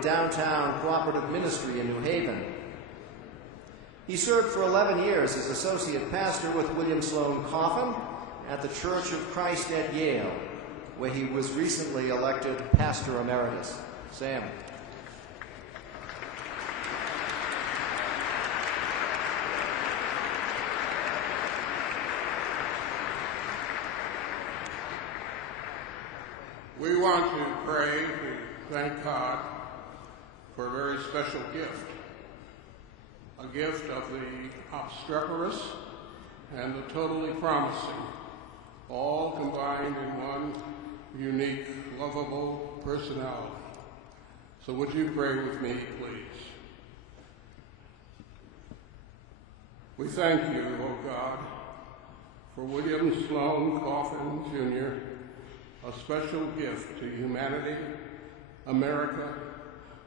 celebrated downtown cooperative ministry in New Haven. He served for 11 years as associate pastor with William Sloane Coffin at the Church of Christ at Yale, where he was recently elected pastor emeritus. Sam. We want to pray to thank God for a very special gift, a gift of the obstreperous and the totally promising, all combined in one unique, lovable personality. So would you pray with me, please? We thank you, O God, for William Sloane Coffin, Jr., a special gift to humanity, America,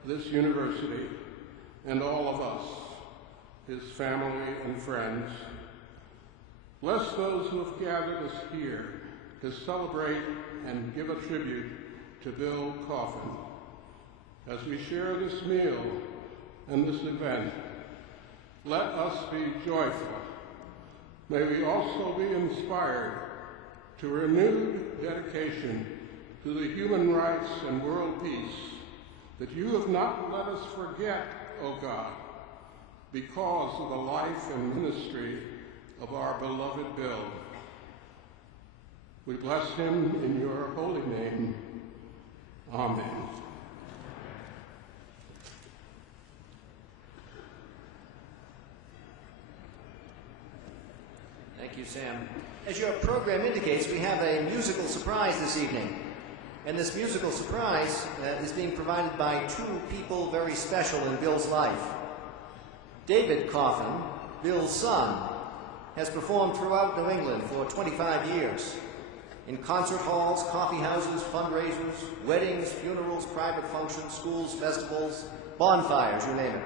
this university, and all of us, his family and friends. Bless those who have gathered us here to celebrate and give a tribute to Bill Coffin. As we share this meal and this event, let us be joyful. May we also be inspired to renewed dedication to the human rights and world peace that you have not let us forget, O God, because of the life and ministry of our beloved Bill. We bless him in your holy name. Amen. Thank you, Sam. As your program indicates, we have a musical surprise this evening. And this musical surprise is being provided by two people very special in Bill's life. David Coffin, Bill's son, has performed throughout New England for 25 years. In concert halls, coffee houses, fundraisers, weddings, funerals, private functions, schools, festivals, bonfires, you name it.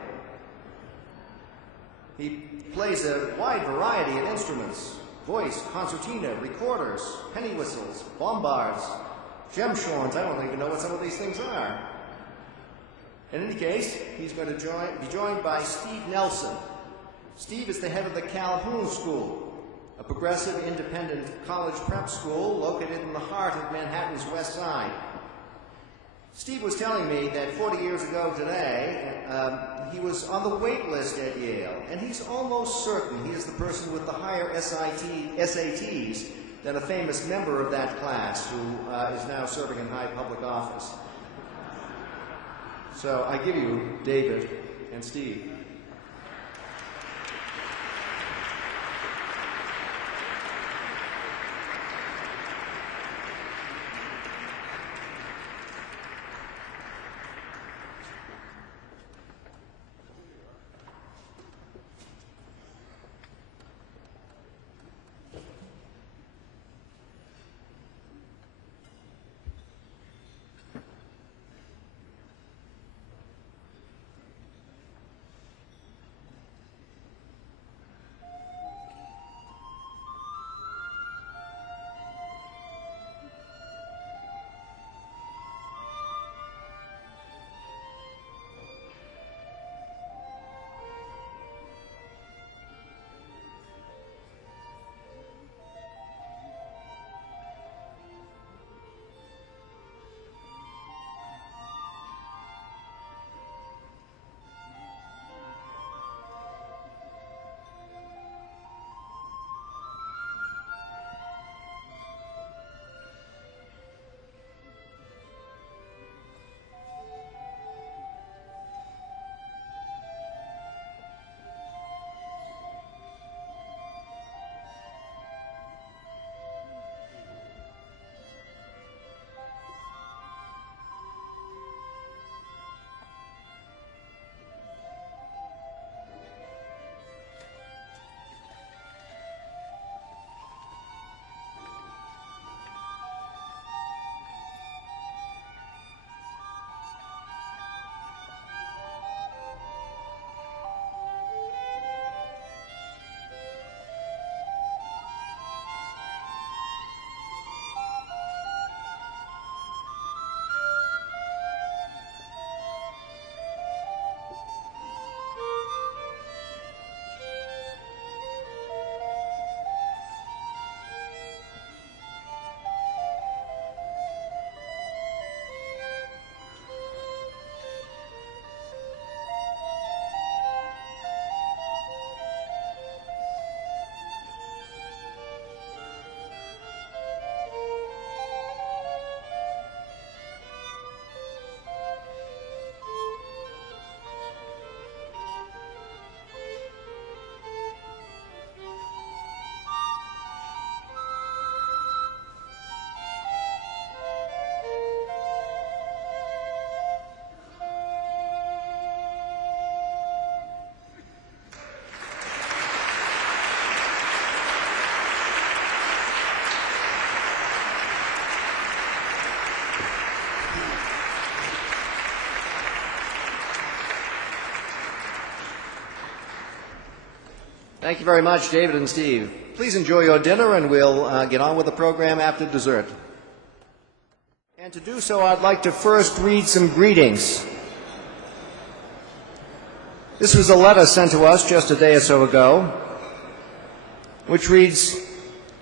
He plays a wide variety of instruments: voice, concertina, recorders, penny whistles, bombards, gemshorns. I don't even know what some of these things are. In any case, he's going to be joined by Steve Nelson. Steve is the head of the Calhoun School, a progressive independent college prep school located in the heart of Manhattan's West Side. Steve was telling me that 40 years ago today, he was on the wait list at Yale, and he's almost certain he is the person with the higher SATs than a famous member of that class who is now serving in high public office. So I give you David and Steve. Thank you very much, David and Steve. Please enjoy your dinner, and we'll get on with the program after dessert. And to do so, I'd like to first read some greetings. This was a letter sent to us just a day or so ago, which reads,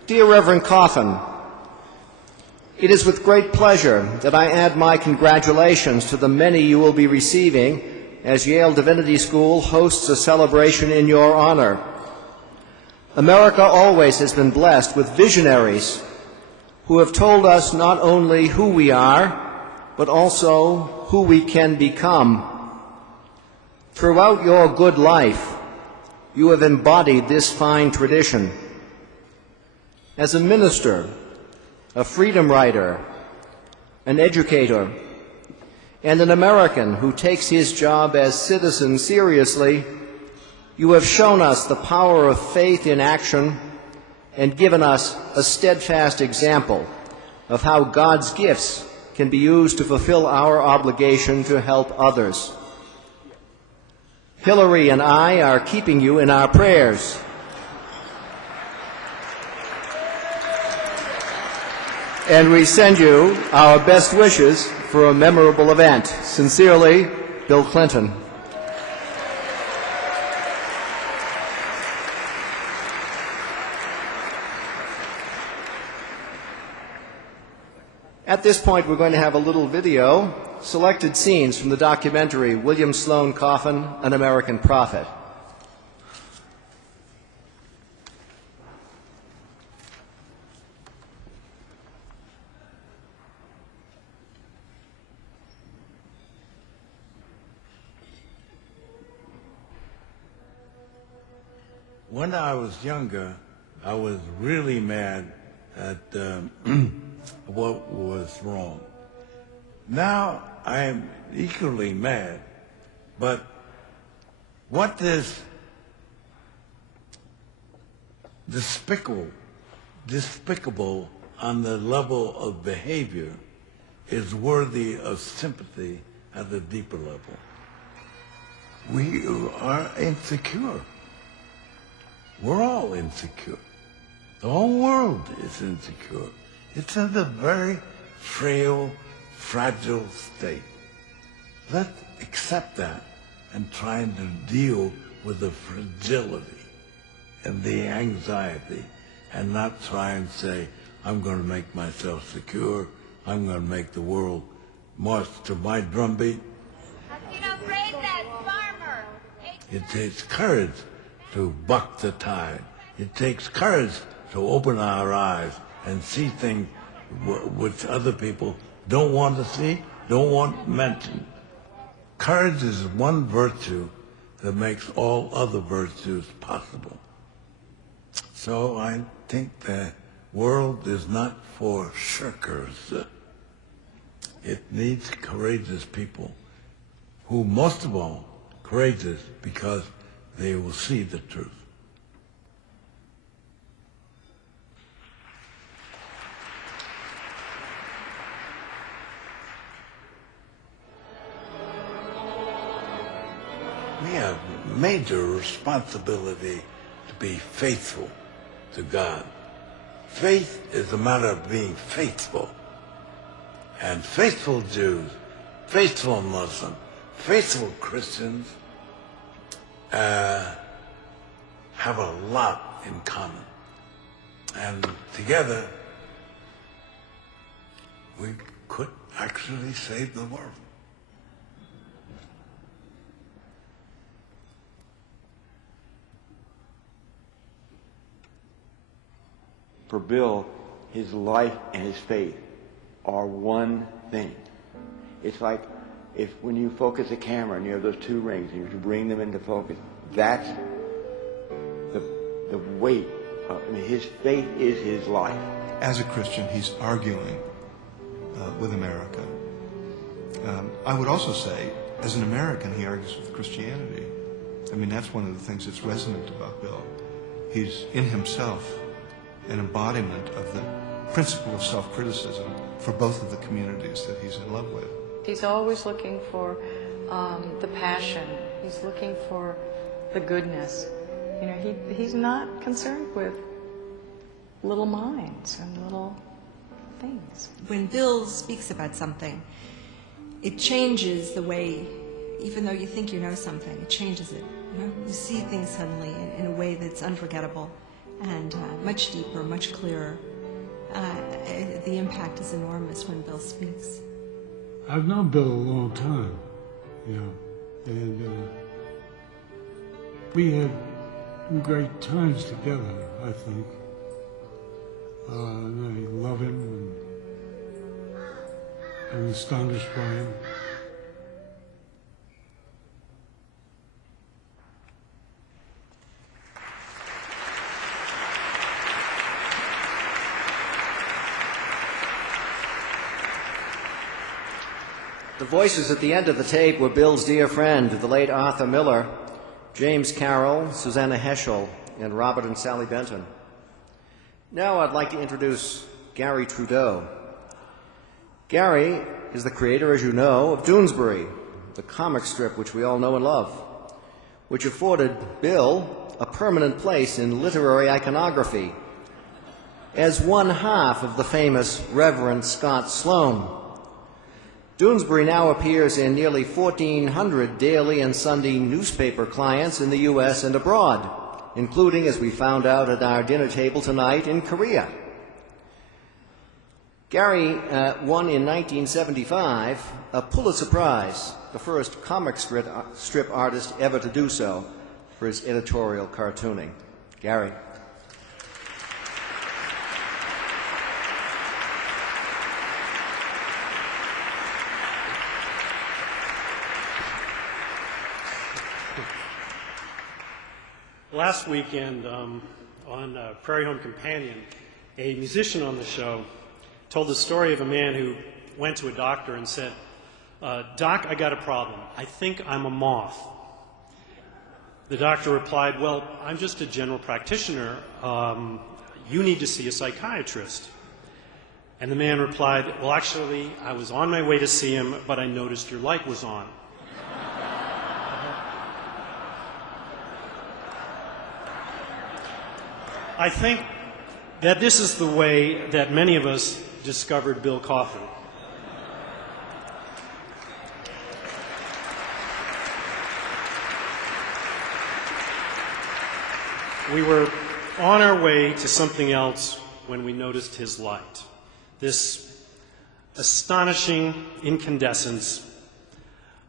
Dear Reverend Coffin, it is with great pleasure that I add my congratulations to the many you will be receiving as Yale Divinity School hosts a celebration in your honor. America always has been blessed with visionaries who have told us not only who we are, but also who we can become. Throughout your good life, you have embodied this fine tradition. As a minister, a freedom rider, an educator, and an American who takes his job as citizen seriously, you have shown us the power of faith in action and given us a steadfast example of how God's gifts can be used to fulfill our obligation to help others. Hillary and I are keeping you in our prayers. And we send you our best wishes for a memorable event. Sincerely, Bill Clinton. At this point, we're going to have a little video, selected scenes from the documentary William Sloane Coffin, An American Prophet. When I was younger, I was really mad at what was wrong. Now I am equally mad, but what is despicable on the level of behavior is worthy of sympathy at the deeper level. We are insecure. We're all insecure. The whole world is insecure. It's in a very frail, fragile state. Let's accept that and try to deal with the fragility and the anxiety and not try and say, I'm going to make myself secure. I'm going to make the world march to my drumbeat. You know, praise that farmer. It takes courage to buck the tide. It takes courage to open our eyes and see things which other people don't want to see, don't want mentioned. Courage is one virtue that makes all other virtues possible. So I think the world is not for shirkers. It needs courageous people who, most of all, courageous because they will see the truth. We have major responsibility to be faithful to God. Faith is a matter of being faithful. And faithful Jews, faithful Muslims, faithful Christians have a lot in common. And together, we could actually save the world. For Bill, his life and his faith are one thing. It's like when you focus a camera and you have those two rings and you bring them into focus, that's the weight. His faith is his life. As a Christian, he's arguing with America. I would also say, as an American, he argues with Christianity. That's one of the things that's resonant about Bill. He's in himself an embodiment of the principle of self-criticism for both of the communities that he's in love with. He's always looking for the passion. He's looking for the goodness. You know, he's not concerned with little minds and little things. When Bill speaks about something, it changes the way, even though you think you know something, it changes it. You know, you see things suddenly in a way that's unforgettable and much deeper, much clearer. The impact is enormous when Bill speaks. I've known Bill a long time, you know, and we had great times together, I think. And I love him, and I'm astonished by him. The voices at the end of the tape were Bill's dear friend, the late Arthur Miller, James Carroll, Susanna Heschel, and Robert and Sally Benton. Now I'd like to introduce Gary Trudeau. Gary is the creator, as you know, of Doonesbury, the comic strip which we all know and love, which afforded Bill a permanent place in literary iconography as one half of the famous Reverend Scott Sloane. Doonesbury now appears in nearly 1,400 daily and Sunday newspaper clients in the U.S. and abroad, including, as we found out at our dinner table tonight, in Korea. Gary won in 1975 a Pulitzer Prize, the first comic strip artist ever to do so, for his editorial cartooning. Gary. Last weekend on Prairie Home Companion, a musician on the show told the story of a man who went to a doctor and said, "Doc, I got a problem. I think I'm a moth." The doctor replied, "Well, I'm just a general practitioner. You need to see a psychiatrist." And the man replied, "Well, actually, I was on my way to see him, but I noticed your light was on." I think that this is the way that many of us discovered Bill Coffin. We were on our way to something else when we noticed his light. This astonishing incandescence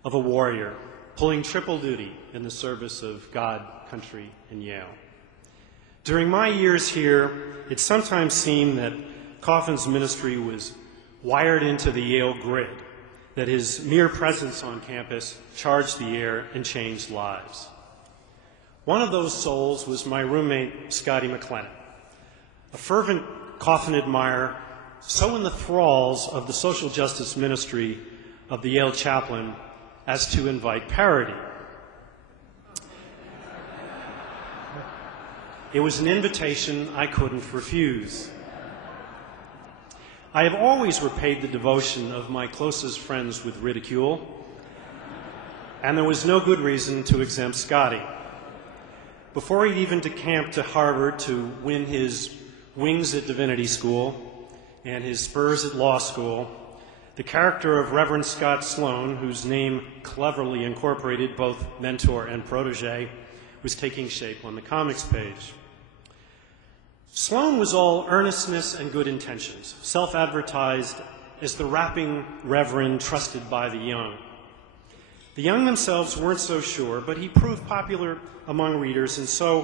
of a warrior pulling triple duty in the service of God, country, and Yale. During my years here, it sometimes seemed that Coffin's ministry was wired into the Yale grid, that his mere presence on campus charged the air and changed lives. One of those souls was my roommate, Scotty McLennan, a fervent Coffin admirer, so in the thralls of the social justice ministry of the Yale chaplain as to invite parody. It was an invitation I couldn't refuse. I have always repaid the devotion of my closest friends with ridicule, and there was no good reason to exempt Scotty. Before he'd even decamped to Harvard to win his wings at Divinity School and his spurs at law school, the character of Reverend Scott Sloane, whose name cleverly incorporated both mentor and protege, was taking shape on the comics page. Sloane was all earnestness and good intentions, self-advertised as the rapping reverend trusted by the young. The young themselves weren't so sure, but he proved popular among readers, and so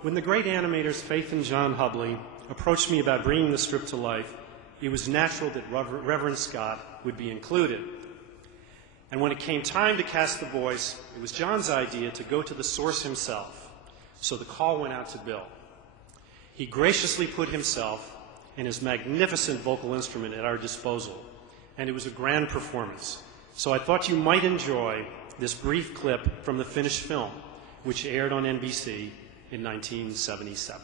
when the great animators Faith and John Hubley approached me about bringing the strip to life, it was natural that Reverend Scott would be included. And when it came time to cast the voice, it was John's idea to go to the source himself. So the call went out to Bill. He graciously put himself and his magnificent vocal instrument at our disposal, and it was a grand performance. So I thought you might enjoy this brief clip from the finished film, which aired on NBC in 1977.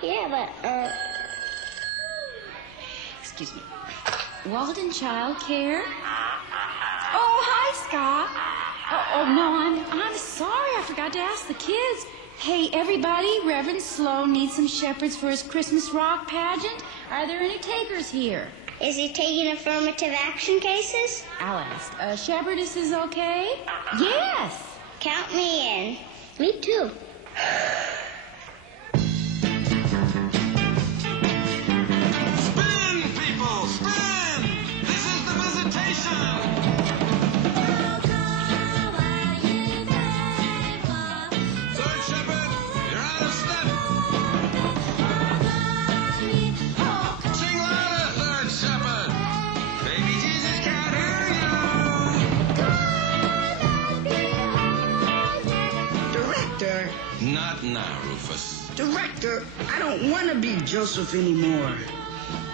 Yeah, but, excuse me. Walden Child Care? Oh, hi, Scott. Oh, no, I'm sorry. I forgot to ask the kids. Hey, everybody, Reverend Sloane needs some shepherds for his Christmas rock pageant. Are there any takers here? Is he taking affirmative action cases? I'll ask. Shepherdess is okay? Yes. Count me in. Me too. Spin, people, spin! This is the visitation! Third shepherd, you're out of step. Sing louder, third shepherd. Baby Jesus can't hear you. Director. Not now, Rufus. Director, I don't want to be Joseph anymore.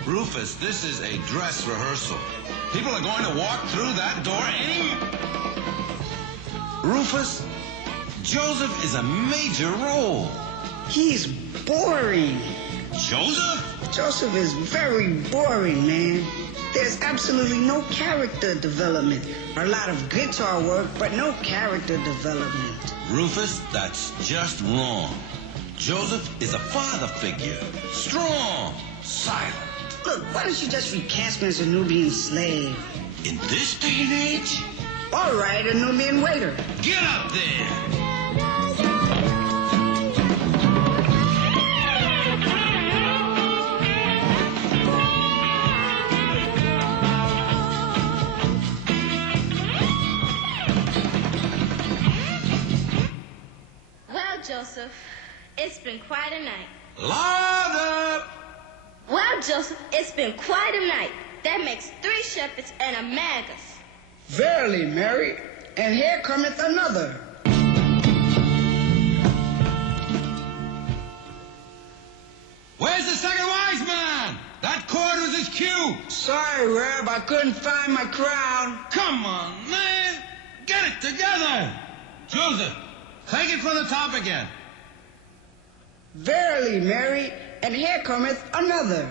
Rufus, this is a dress rehearsal. People are going to walk through that door any... Rufus, Joseph is a major role. He's boring. Joseph? Joseph is very boring, man. There's absolutely no character development. A lot of guitar work, but no character development. Rufus, that's just wrong. Joseph is a father figure. Strong, silent. Look, why don't you just recast me as a Nubian slave? In this day and age? All right, a Nubian waiter. Get up there! Well, Joseph, it's been quite a night. Louder! Well, Joseph, it's been quite a night. That makes 3 shepherds and a magus. Verily, Mary, and here cometh another. Where's the second wise man? That cord was his cue. Sorry, Reb, I couldn't find my crown. Come on, man. Get it together. Joseph, take it from the top again. Verily, Mary, and here cometh another.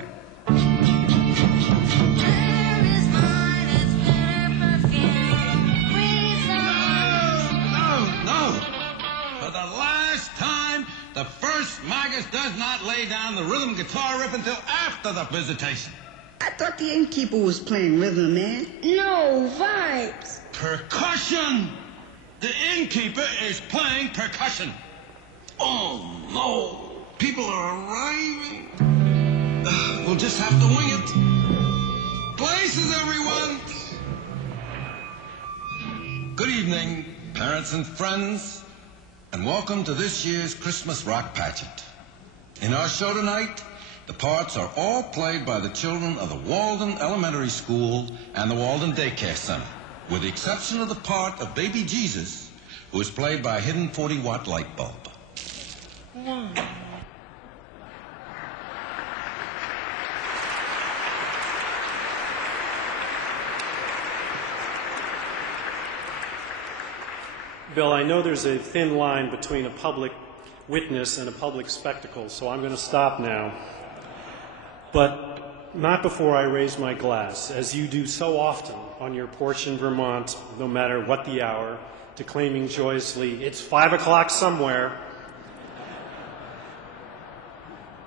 No. For the last time, the first magus does not lay down the rhythm guitar riff until after the visitation. I thought the innkeeper was playing rhythm, man. No, vibes. Percussion. The innkeeper is playing percussion. Oh, no. People are arriving. We'll just have to wing it. Places, everyone. Good evening, parents and friends, and welcome to this year's Christmas rock pageant. In our show tonight, the parts are all played by the children of the Walden Elementary School and the Walden Daycare Center, with the exception of the part of Baby Jesus, who is played by a hidden 40-watt light bulb. Bill, I know there's a thin line between a public witness and a public spectacle, so I'm going to stop now. But not before I raise my glass, as you do so often on your porch in Vermont, no matter what the hour, declaiming joyously, "It's 5 o'clock somewhere."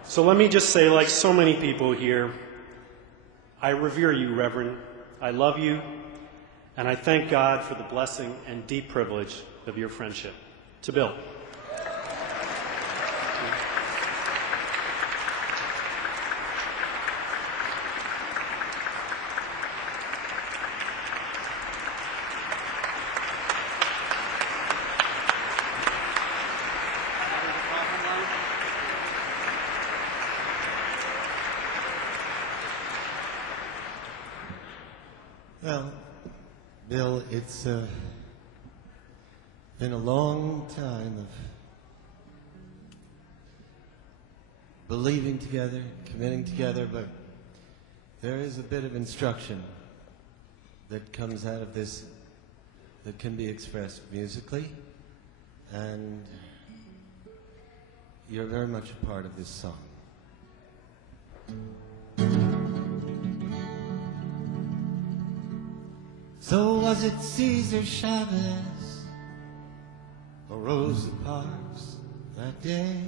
So let me just say, like so many people here, I revere you, Reverend. I love you, and I thank God for the blessing and deep privilege of your friendship. To Bill. Well, Bill, it's been a long time of believing together, committing together, but there is a bit of instruction that comes out of this that can be expressed musically, and you're very much a part of this song. So was it Cesar Chavez Rosa Parks that day.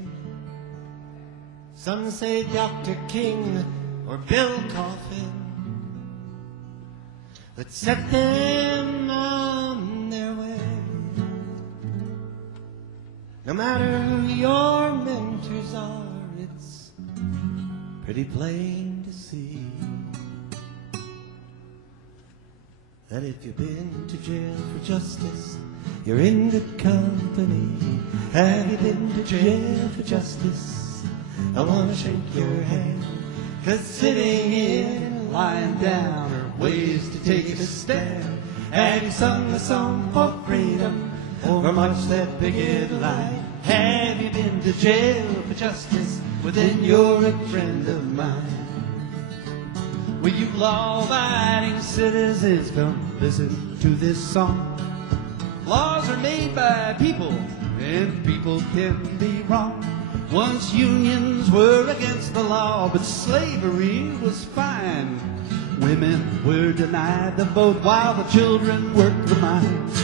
Some say Dr. King or Bill Coffin that set them on their way. No matter who your mentors are, it's pretty plain to see that if you've been to jail for justice, you're in good company. Have you been to jail for justice? I want to shake your hand. 'Cause sitting in and lying down are ways to take a stand. Have you sung a song for freedom or marched that picket line? Have you been to jail for justice? Well, then you're a friend of mine. Will you law-abiding citizens come listen to this song? Laws are made by people, and people can be wrong. Once unions were against the law, but slavery was fine. Women were denied the vote while the children worked the mines.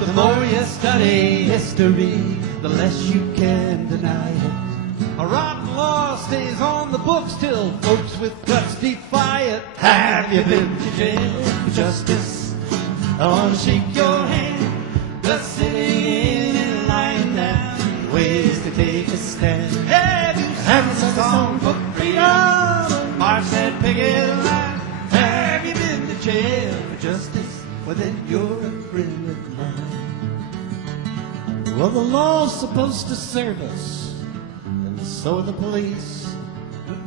The more you study history, the less you can deny it. A rotten law stays on the books till folks with guts defy it. Have you been to jail for justice? I want to shake your hand. Just sitting in and lying down, ways to take a stand. Have you sung a song for freedom? March that picket line. Have you been to jail for justice? Well, then you're a friend of mine. Well, the law's supposed to serve us, and so are the police.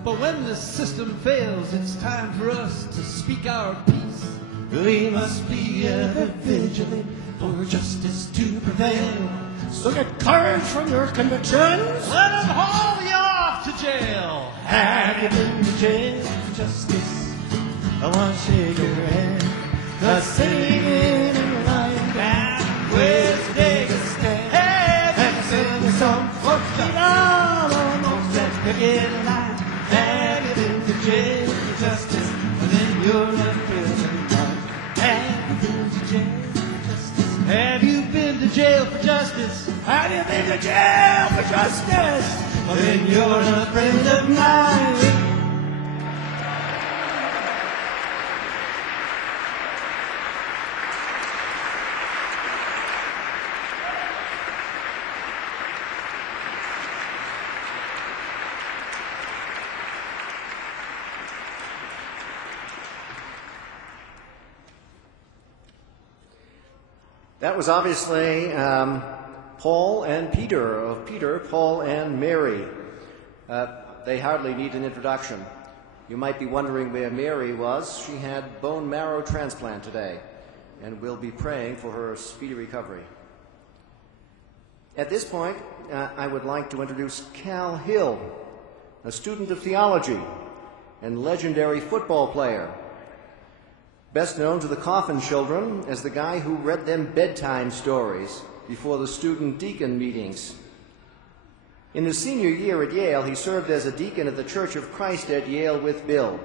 But when the system fails, it's time for us to speak our piece. We must be ever vigilant for justice to prevail. So get courage from your convictions. Let them haul you off to jail. Have you been to jail for justice? I want to shake your hand. 'Cause sitting in and lying down, where's the day to stand? Have you sung a song for freedom almost that picket line? Have you been to jail for justice? Well, then you're a friend of mine. Have you been to jail for justice? Have you been to jail for justice? Have you been to jail for justice? Well, then you're a friend of mine. That was obviously Paul and Peter, of Peter, Paul, and Mary. They hardly need an introduction. You might be wondering where Mary was. She had bone marrow transplant today, and we'll be praying for her speedy recovery. At this point, I would like to introduce Cal Hill, a student of theology and legendary football player. Best known to the Coffin children as the guy who read them bedtime stories before the student deacon meetings. In his senior year at Yale, he served as a deacon at the Church of Christ at Yale with Bill.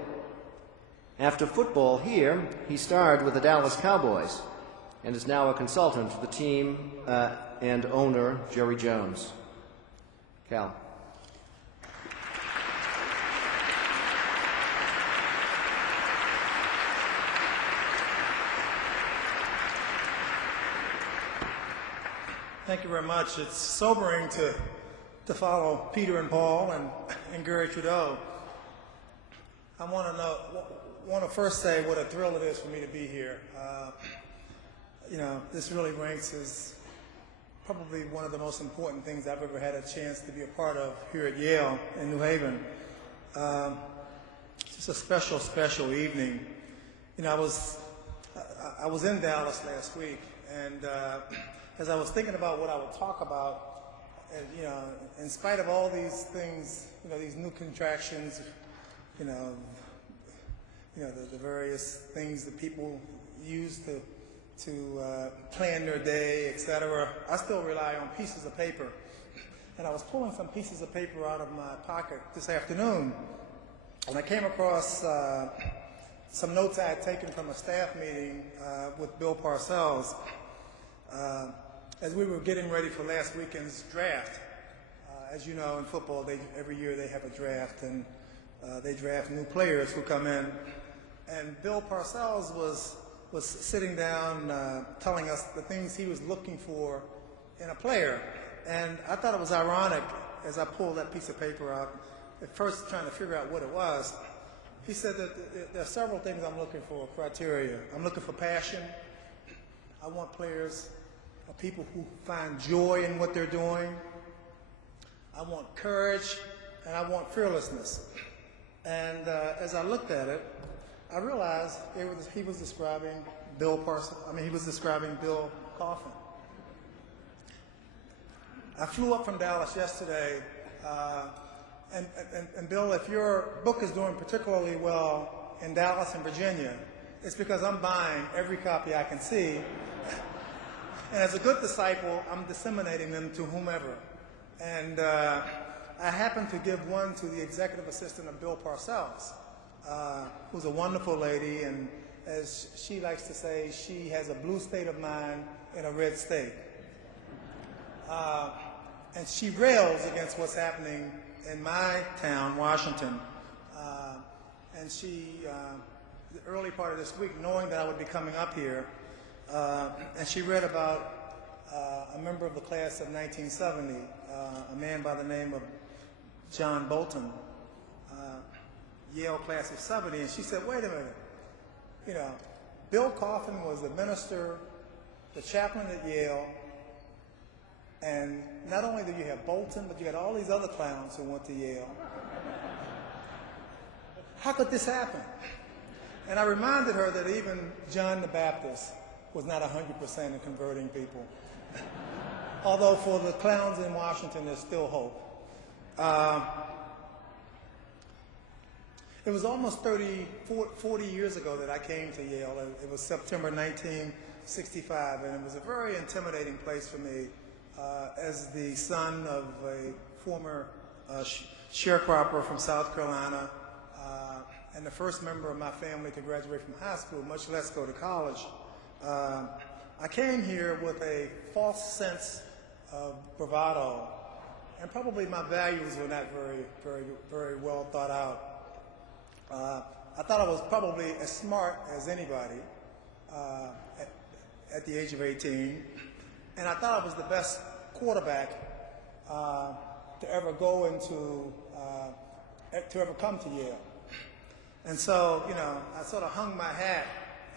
After football here, he starred with the Dallas Cowboys and is now a consultant to the team and owner, Jerry Jones. Cal. Thank you very much. It's sobering to follow Peter and Paul and Gary Trudeau. I want to first say what a thrill it is for me to be here. This really ranks as probably one of the most important things I've ever had a chance to be a part of here at Yale in New Haven. It's just a special, special evening. I was in Dallas last week, and as I was thinking about what I would talk about, in spite of all these things, these new contractions, the various things that people use to plan their day, etc., I still rely on pieces of paper. And I was pulling some pieces of paper out of my pocket this afternoon, and I came across some notes I had taken from a staff meeting with Bill Parcells. as we were getting ready for last weekend's draft, as you know, in football, every year they have a draft, and they draft new players who come in. And Bill Parcells was sitting down telling us the things he was looking for in a player. And I thought it was ironic as I pulled that piece of paper out, at first trying to figure out what it was. He said that there are several things I'm looking for, criteria. I'm looking for passion. I want players, people who find joy in what they're doing. I want courage, and I want fearlessness. And as I looked at it, I realized he was describing Bill Coffin. I flew up from Dallas yesterday, and Bill, if your book is doing particularly well in Dallas and Virginia, it's because I'm buying every copy I can see. And as a good disciple, I'm disseminating them to whomever. And I happened to give one to the executive assistant of Bill Parcells, who's a wonderful lady, and as she likes to say, she has a blue state of mind in a red state. And she rails against what's happening in my town, Washington. And she, the early part of this week, knowing that I would be coming up here, and she read about a member of the class of 1970, a man by the name of John Bolton, Yale class of 70, and she said, wait a minute, you know, Bill Coffin was the minister, the chaplain at Yale, and not only did you have Bolton, but you had all these other clowns who went to Yale. How could this happen? And I reminded her that even John the Baptist was not 100% in converting people. Although for the clowns in Washington, there's still hope. It was almost 40 years ago that I came to Yale. It was September 1965, and it was a very intimidating place for me as the son of a former sharecropper from South Carolina and the first member of my family to graduate from high school, much less go to college. I came here with a false sense of bravado, and probably my values were not very well thought out. I thought I was probably as smart as anybody at the age of 18, and I thought I was the best quarterback to ever go into, to ever come to Yale. And so, you know, I sort of hung my hat,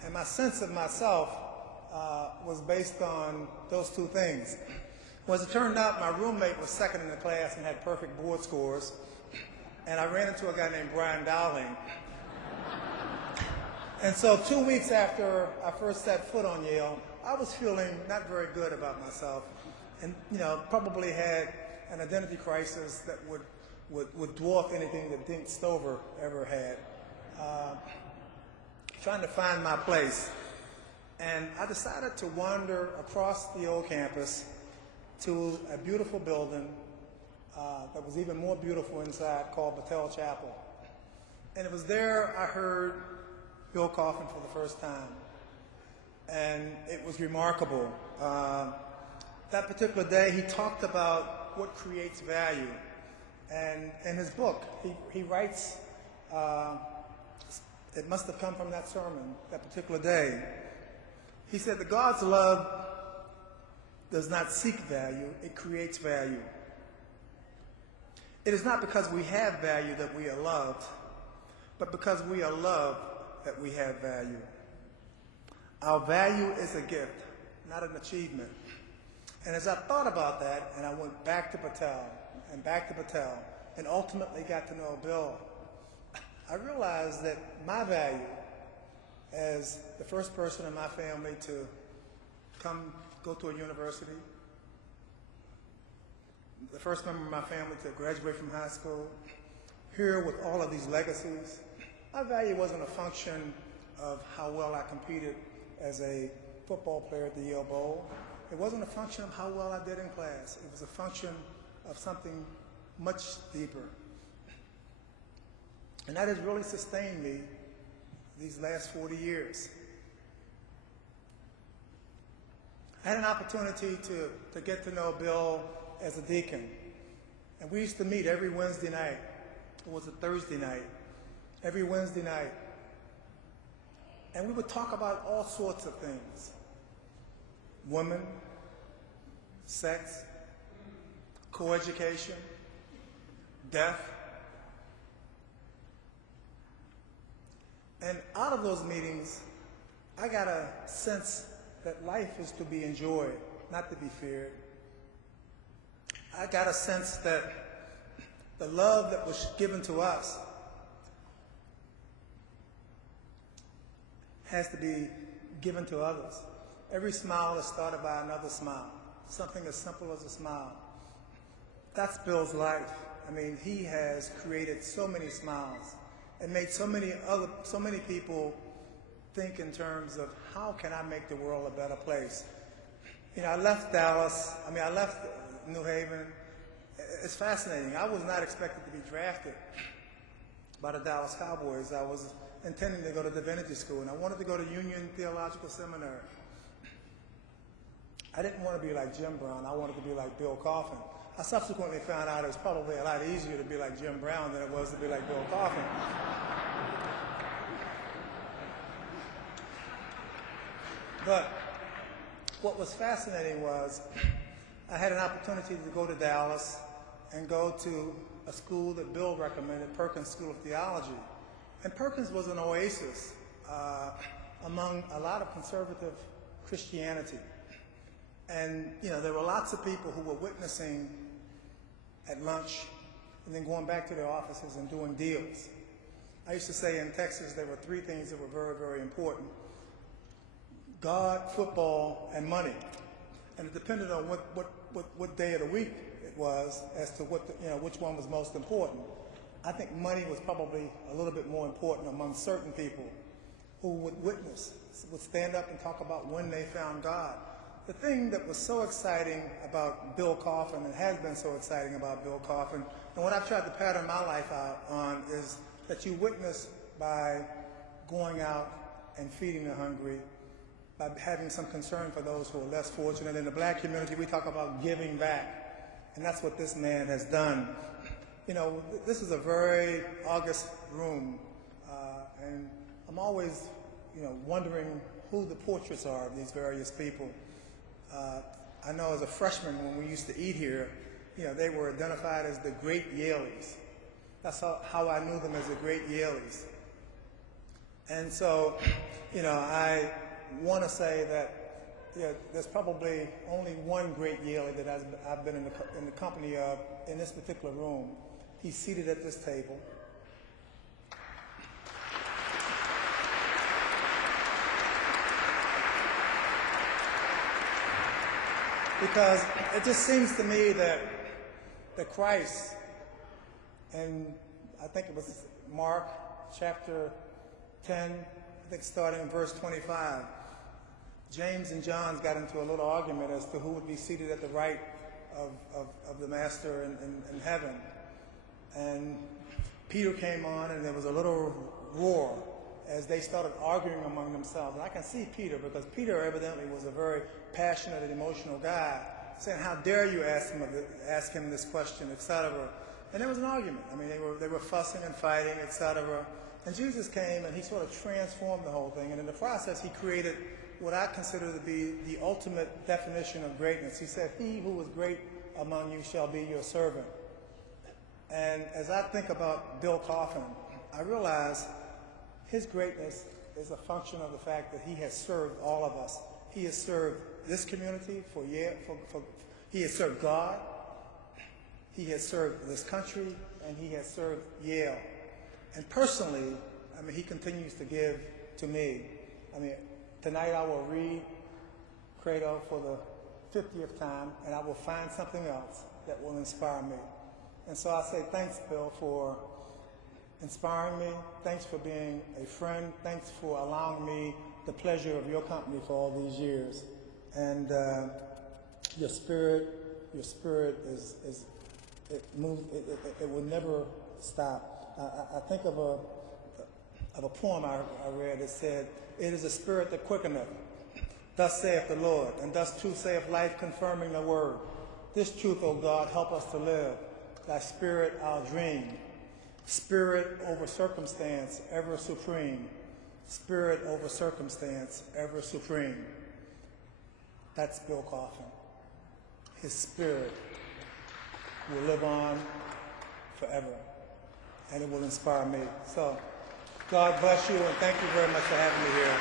and my sense of myself was based on those two things. Well, as it turned out, my roommate was second in the class and had perfect board scores, and I ran into a guy named Brian Dowling. And so 2 weeks after I first set foot on Yale, I was feeling not very good about myself, and, you know, probably had an identity crisis that would dwarf anything that Dink Stover ever had. Trying to find my place. And I decided to wander across the old campus to a beautiful building that was even more beautiful inside, called Battelle Chapel. And it was there I heard Bill Coffin for the first time. And it was remarkable. That particular day, he talked about what creates value. And in his book, he writes, it must have come from that sermon, that particular day. He said that God's love does not seek value, it creates value. It is not because we have value that we are loved, but because we are loved that we have value. Our value is a gift, not an achievement. And as I thought about that, and I went back to Battelle, and back to Battelle, and ultimately got to know Bill, I realized that my value as the first person in my family to go to a university, the first member of my family to graduate from high school, here with all of these legacies, my value wasn't a function of how well I competed as a football player at the Yale Bowl. It wasn't a function of how well I did in class. It was a function of something much deeper. And that has really sustained me these last 40 years. I had an opportunity to get to know Bill as a deacon. And we used to meet every Wednesday night. It was a Thursday night. Every Wednesday night. And we would talk about all sorts of things. Women, sex, coeducation, death. And out of those meetings, I got a sense that life is to be enjoyed, not to be feared. I got a sense that the love that was given to us has to be given to others. Every smile is started by another smile. Something as simple as a smile. That's Bill's life. I mean, he has created so many smiles and made so many people think in terms of how can I make the world a better place. You know, I left Dallas. I left New Haven. It's fascinating. I was not expected to be drafted by the Dallas Cowboys. I was intending to go to divinity school, and I wanted to go to Union Theological Seminary. I didn't want to be like Jim Brown. I wanted to be like Bill Coffin. I subsequently found out it was probably a lot easier to be like Jim Brown than it was to be like Bill Coffin. But what was fascinating was I had an opportunity to go to Dallas and go to a school that Bill recommended, Perkins School of Theology. And Perkins was an oasis among a lot of conservative Christianity. And, you know, there were lots of people who were witnessing at lunch and then going back to their offices and doing deals. I used to say in Texas there were three things that were very, very important: God, football, and money. And it depended on what day of the week it was as to which one was most important. I think money was probably a little bit more important among certain people who would witness, would stand up and talk about when they found God. The thing that was so exciting about Bill Coffin, and has been so exciting about Bill Coffin, and what I've tried to pattern my life out on, is that you witness by going out and feeding the hungry, by having some concern for those who are less fortunate. In the black community, we talk about giving back, and that's what this man has done. You know, this is a very august room, and I'm always, wondering who the portraits are of these various people. I know as a freshman when we used to eat here, they were identified as the great Yaleys. That's how I knew them, as the great Yaleys. And so, I want to say that there's probably only one great Yaley that I've been in the company of in this particular room. He's seated at this table. Because it just seems to me that Christ, and I think it was Mark chapter 10, I think starting in verse 25, James and John got into a little argument as to who would be seated at the right of the Master in heaven. And Peter came on, and there was a little roar as they started arguing among themselves. And I can see Peter, because Peter evidently was a very passionate and emotional guy, saying, "How dare you ask him this question," etc. And there was an argument. I mean, they were fussing and fighting, etc. And Jesus came and he sort of transformed the whole thing. And in the process, he created what I consider to be the ultimate definition of greatness. He said, "He who is great among you shall be your servant." And as I think about Bill Coffin, I realize his greatness is a function of the fact that he has served all of us. He has served this community he has served God, he has served this country, and he has served Yale. And personally, he continues to give to me. Tonight I will read Credo for the 50th time, and I will find something else that will inspire me. And so I say thanks, Bill, for inspiring me. Thanks for being a friend. Thanks for allowing me the pleasure of your company for all these years. And your spirit is it will never stop. I think of a poem I read that said, "It is a spirit that quickeneth, Thus saith the Lord, and thus truth saith life, confirming the word. This truth, O God, help us to live. Thy spirit, our dream. Spirit over circumstance, ever supreme. Spirit over circumstance, ever supreme. That's Bill Coffin. His spirit will live on forever, and it will inspire me. So, God bless you, and thank you very much for having me here.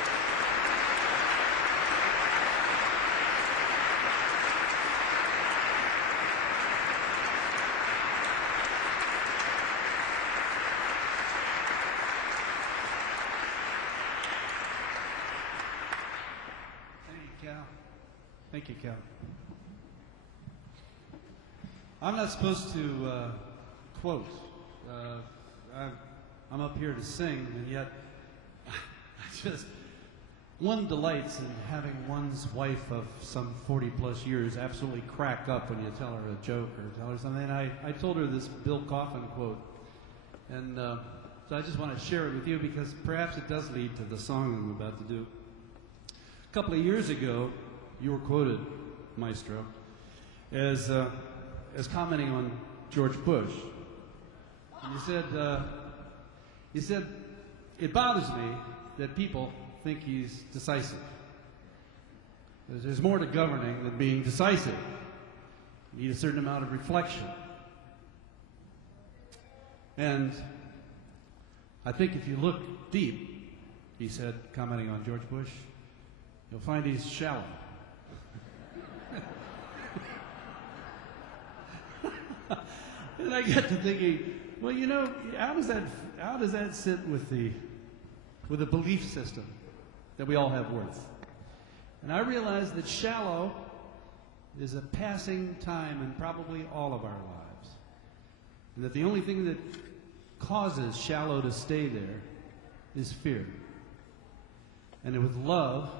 Thank you, Cal. I'm not supposed to quote. I'm up here to sing, and yet one delights in having one's wife of some 40-plus years absolutely crack up when you tell her a joke or tell her something. And I told her this Bill Coffin quote, and so I just want to share it with you because perhaps it does lead to the song I'm about to do. A couple of years ago, you were quoted, Maestro, as commenting on George Bush. And you said, it bothers me that people think he's decisive. There's more to governing than being decisive. You need a certain amount of reflection. And I think if you look deep, he said, commenting on George Bush, you'll find he's shallow. And I got to thinking, well, you know, how does that sit with the belief system that we all have worth? And I realized that shallow is a passing time in probably all of our lives, and that the only thing that causes shallow to stay there is fear. And with love,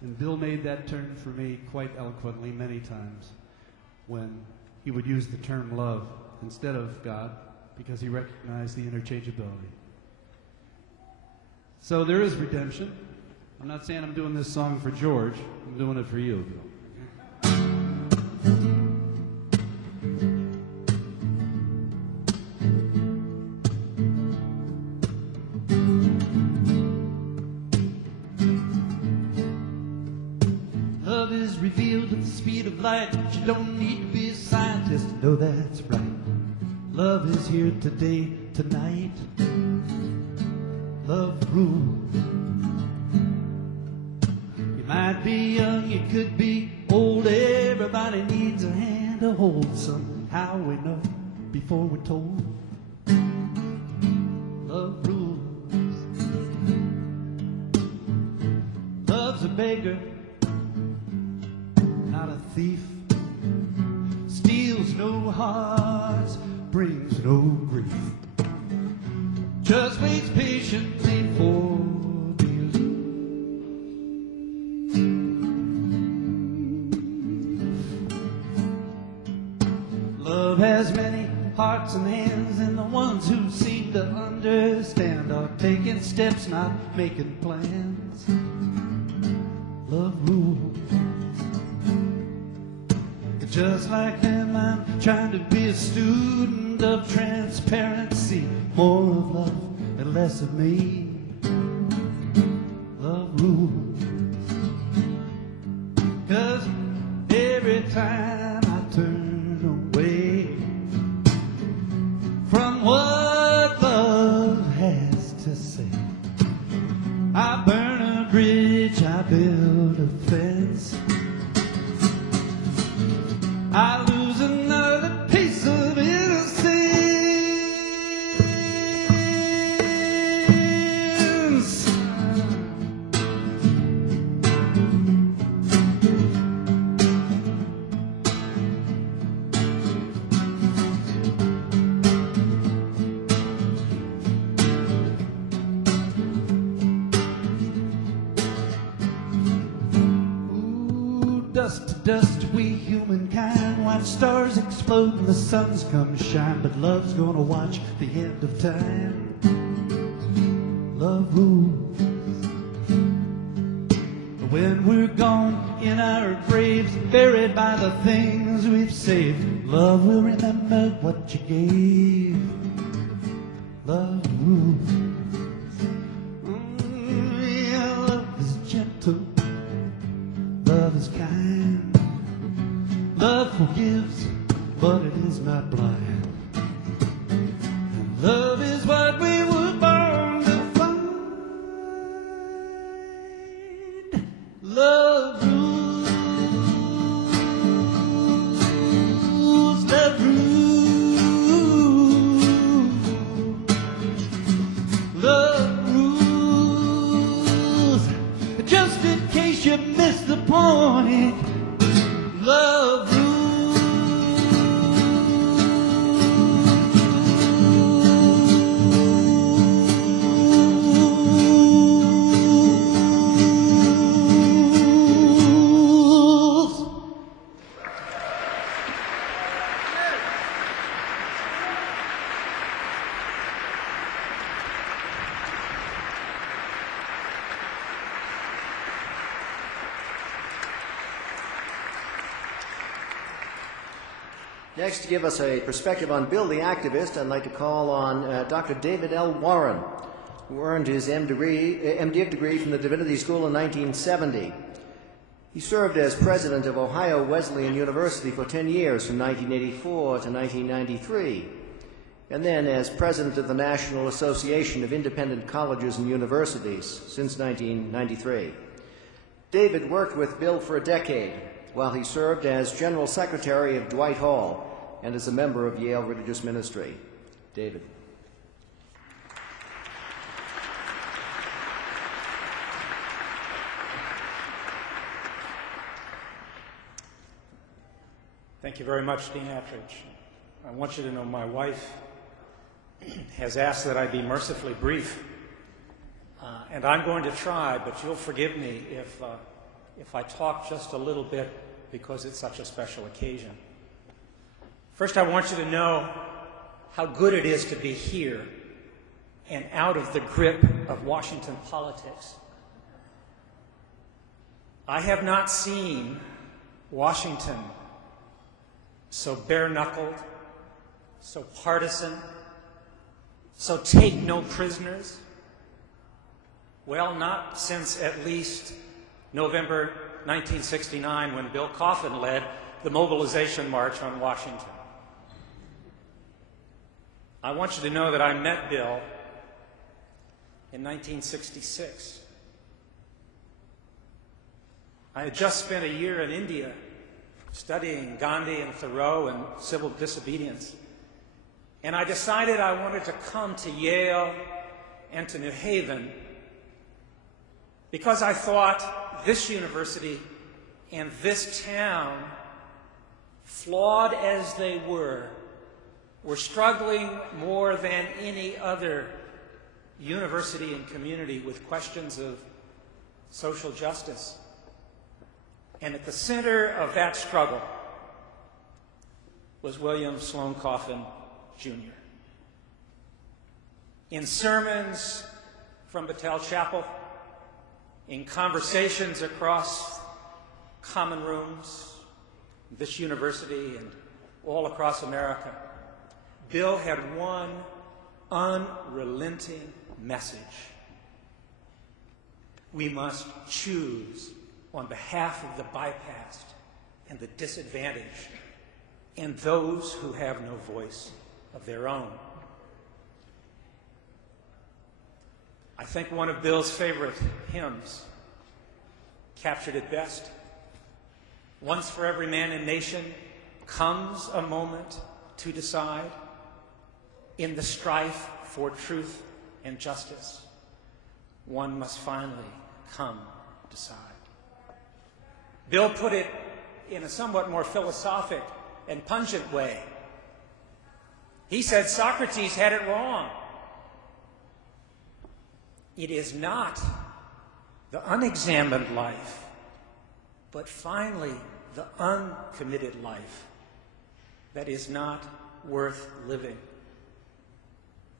and Bill made that turn for me quite eloquently many times when he would use the term love instead of God because he recognized the interchangeability. So there is redemption. I'm not saying I'm doing this song for George. I'm doing it for you, Bill. Love is revealed at the speed of light. You don't need to be a scientist to know that's right. Love is here today, tonight. Love rules. You might be young, you could be old. Everybody needs a hand to hold. Somehow we know before we're told. Love rules. Love's a beggar, not a thief. Steals no hearts, brings no grief. Just waits patiently for belief. Love has many hearts and hands, and the ones who seem to understand are taking steps, not making plans. Love rules. Just like them, I'm trying to be a student of transparency. More of love and less of me. Love rules. 'Cause every time I turn away from what love has to say, I burn a bridge, I build a fence, I lose another piece of innocence. Ooh, dust to dust, we humankind watch stars explode and the sun's come shine, but love's gonna watch the end of time. Love rules. When we're gone in our graves, buried by the things we've saved, love will remember what you gave. Love rules. Yeah, love is gentle. Love is kind. Love forgives, but it is not blind. And love is what we were born to find. Love rules. Love rules. Love rules. Just in case you missed the point, love rules. Next, to give us a perspective on Bill the activist, I'd like to call on Dr. David L. Warren, who earned his MDiv degree from the Divinity School in 1970. He served as president of Ohio Wesleyan University for 10 years, from 1984 to 1993, and then as president of the National Association of Independent Colleges and Universities since 1993. David worked with Bill for a decade, while he served as General Secretary of Dwight Hall and as a member of Yale Religious Ministry. David. Thank you very much, Dean Attridge. I want you to know my wife has asked that I be mercifully brief, and I'm going to try, but you'll forgive me if I talk just a little bit because it's such a special occasion. First, I want you to know how good it is to be here and out of the grip of Washington politics. I have not seen Washington so bare-knuckled, so partisan, so take no prisoners. Well, not since at least November 1969, when Bill Coffin led the mobilization march on Washington. I want you to know that I met Bill in 1966. I had just spent a year in India studying Gandhi and Thoreau and civil disobedience, and I decided I wanted to come to Yale and to New Haven because I thought this university and this town, flawed as they were struggling more than any other university and community with questions of social justice. And at the center of that struggle was William Sloane Coffin, Jr. In sermons from Battelle Chapel, in conversations across common rooms, this university and all across America, Bill had one unrelenting message. We must choose on behalf of the bypassed and the disadvantaged and those who have no voice of their own. I think one of Bill's favorite hymns captured it best. Once for every man and nation comes a moment to decide. In the strife for truth and justice, one must finally come decide. Bill put it in a somewhat more philosophic and pungent way. He said Socrates had it wrong. It is not the unexamined life, but finally the uncommitted life that is not worth living.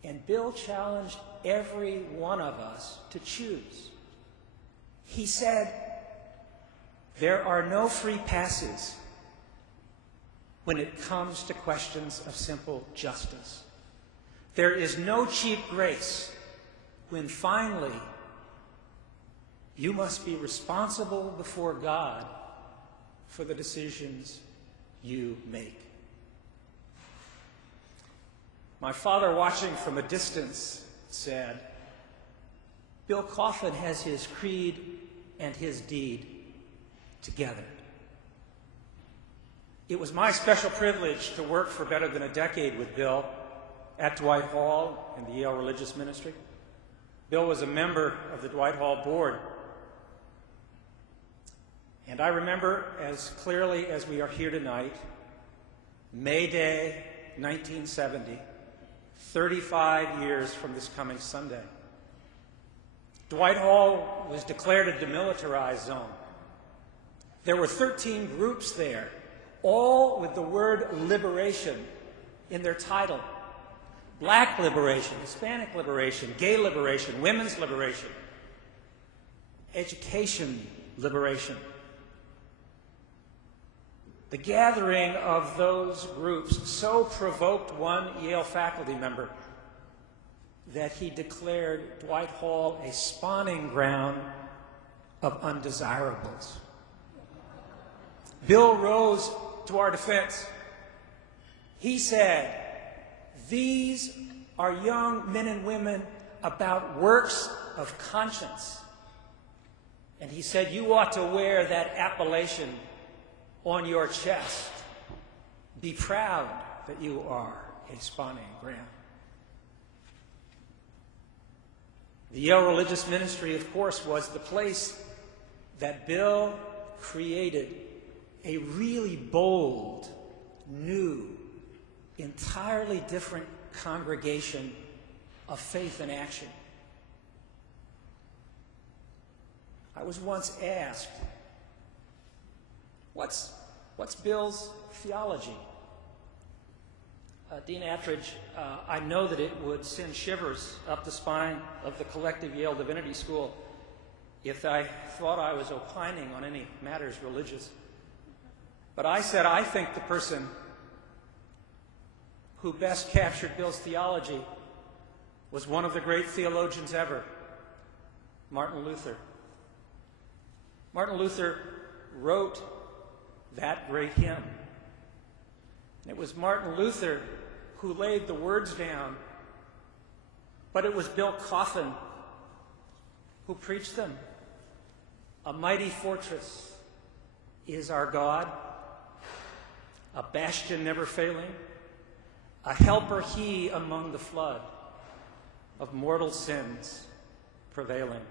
And Bill challenged every one of us to choose. He said, There are no free passes when it comes to questions of simple justice. There is no cheap grace when finally you must be responsible before God for the decisions you make. My father, watching from a distance, said, Bill Coffin has his creed and his deed together. It was my special privilege to work for better than a decade with Bill at Dwight Hall in the Yale Religious Ministry. Bill was a member of the Dwight Hall board. And I remember as clearly as we are here tonight, May Day, 1970, 35 years from this coming Sunday. Dwight Hall was declared a demilitarized zone. There were 13 groups there, all with the word liberation in their title. Black liberation, Hispanic liberation, gay liberation, women's liberation, education liberation. The gathering of those groups so provoked one Yale faculty member that he declared Dwight Hall a spawning ground of undesirables. Bill rose to our defense. He said, "These are young men and women about works of conscience." And he said, "You ought to wear that appellation on your chest. Be proud that you are a spawning ground." The Yale Religious Ministry, of course, was the place that Bill created a really bold, new, entirely different congregation of faith and action. I was once asked, what's Bill's theology? Dean Attridge, I know that it would send shivers up the spine of the collective Yale Divinity School if I thought I was opining on any matters religious. But I said, I think the person who best captured Bill's theology was one of the great theologians ever, Martin Luther. Martin Luther wrote that great hymn. And it was Martin Luther who laid the words down, but it was Bill Coffin who preached them. A mighty fortress is our God, a bastion never failing, a helper he among the flood of mortal sins prevailing.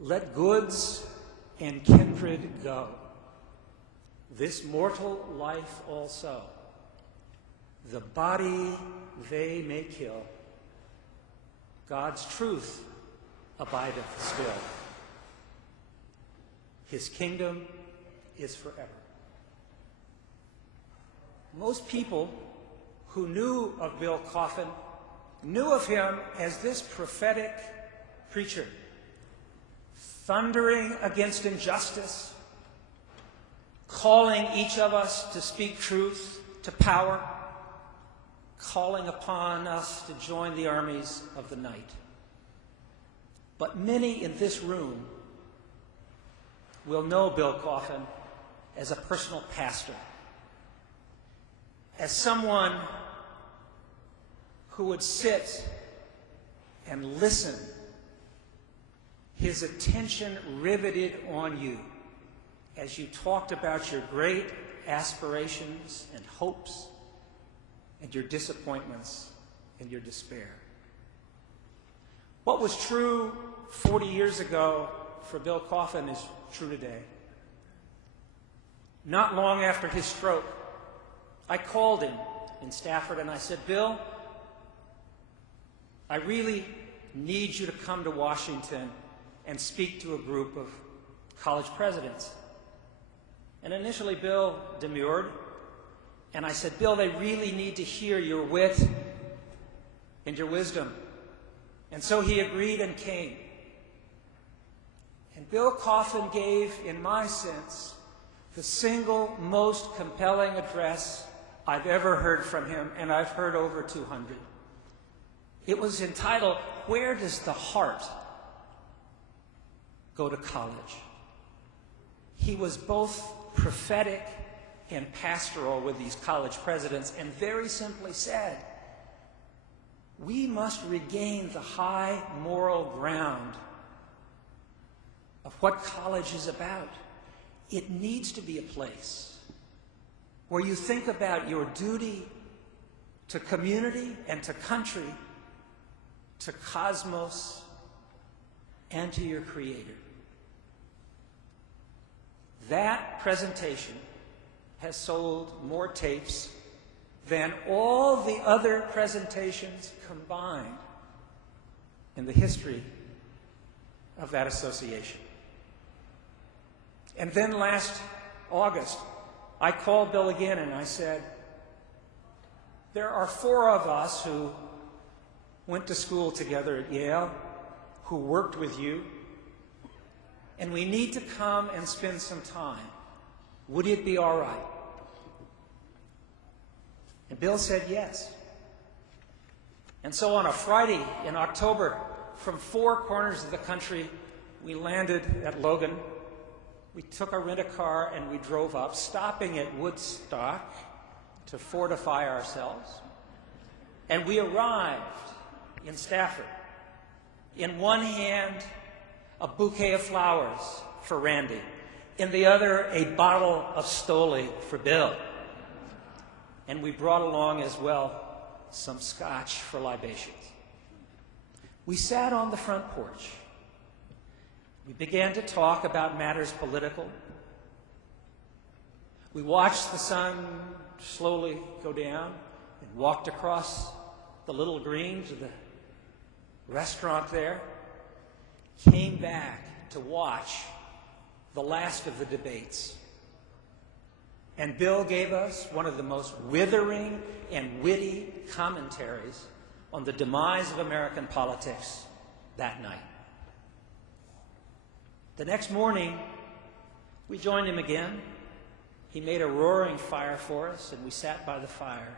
Let goods and kindred go, this mortal life also, the body they may kill, God's truth abideth still. His kingdom is forever. Most people who knew of Bill Coffin knew of him as this prophetic preacher, thundering against injustice, calling each of us to speak truth to power, calling upon us to join the armies of the night. But many in this room will know Bill Coffin as a personal pastor, as someone who would sit and listen, his attention riveted on you as you talked about your great aspirations and hopes and your disappointments and your despair. What was true 40 years ago for Bill Coffin is true today. Not long after his stroke, I called him in Stafford and I said, "Bill, I really need you to come to Washington and speak to a group of college presidents." And initially Bill demurred, and I said, "Bill, they really need to hear your wit and your wisdom." And so he agreed and came. And Bill Coffin gave, in my sense, the single most compelling address I've ever heard from him, and I've heard over 200. It was entitled, "Where Does the Heart Go to College?" He was both prophetic and pastoral with these college presidents, and very simply said, we must regain the high moral ground of what college is about. It needs to be a place where you think about your duty to community and to country, to cosmos, and to your Creator. That presentation has sold more tapes than all the other presentations combined in the history of that association. And then last August, I called Bill again and I said, there are 4 of us who went to school together at Yale, who worked with you, and we need to come and spend some time. Would it be all right? And Bill said yes. And so on a Friday in October, from 4 corners of the country, we landed at Logan. We took a rent-a-car and we drove up, stopping at Woodstock to fortify ourselves. And we arrived in Stafford. In one hand, a bouquet of flowers for Randy. In the other, a bottle of Stoli for Bill. And we brought along as well some scotch for libations. We sat on the front porch. We began to talk about matters political. We watched the sun slowly go down and walked across the little green to the restaurant there. Came back to watch the last of the debates. And Bill gave us one of the most withering and witty commentaries on the demise of American politics that night. The next morning, we joined him again. He made a roaring fire for us, and we sat by the fire.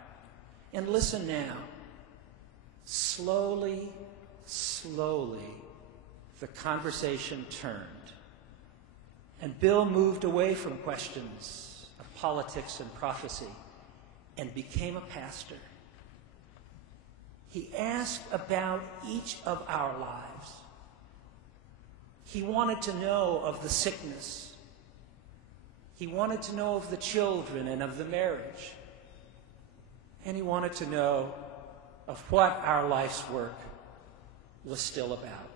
And listen now. Slowly, slowly, the conversation turned. And Bill moved away from questions of politics and prophecy and became a pastor. He asked about each of our lives. He wanted to know of the sickness. He wanted to know of the children and of the marriage. And he wanted to know of what our life's work was still about.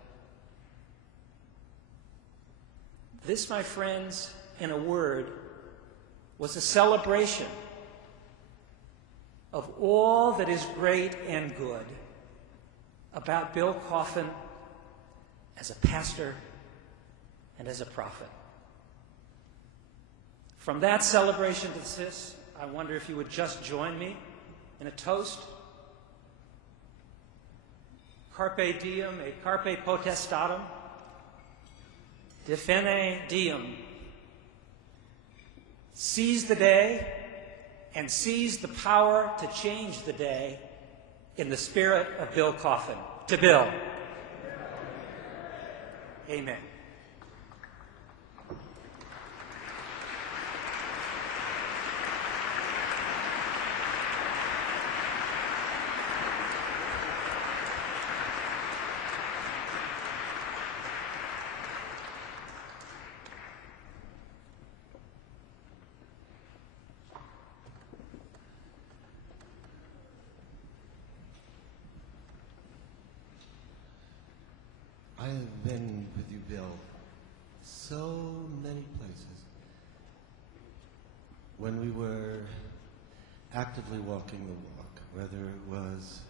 This, my friends, in a word, was a celebration of all that is great and good about Bill Coffin as a pastor and as a prophet. From that celebration to this, I wonder if you would just join me in a toast. Carpe diem, et carpe potestatem. Define diem. Seize the day and seize the power to change the day in the spirit of Bill Coffin. To Bill. Amen. I have been with you, Bill, so many places. When we were actively walking the walk, whether it was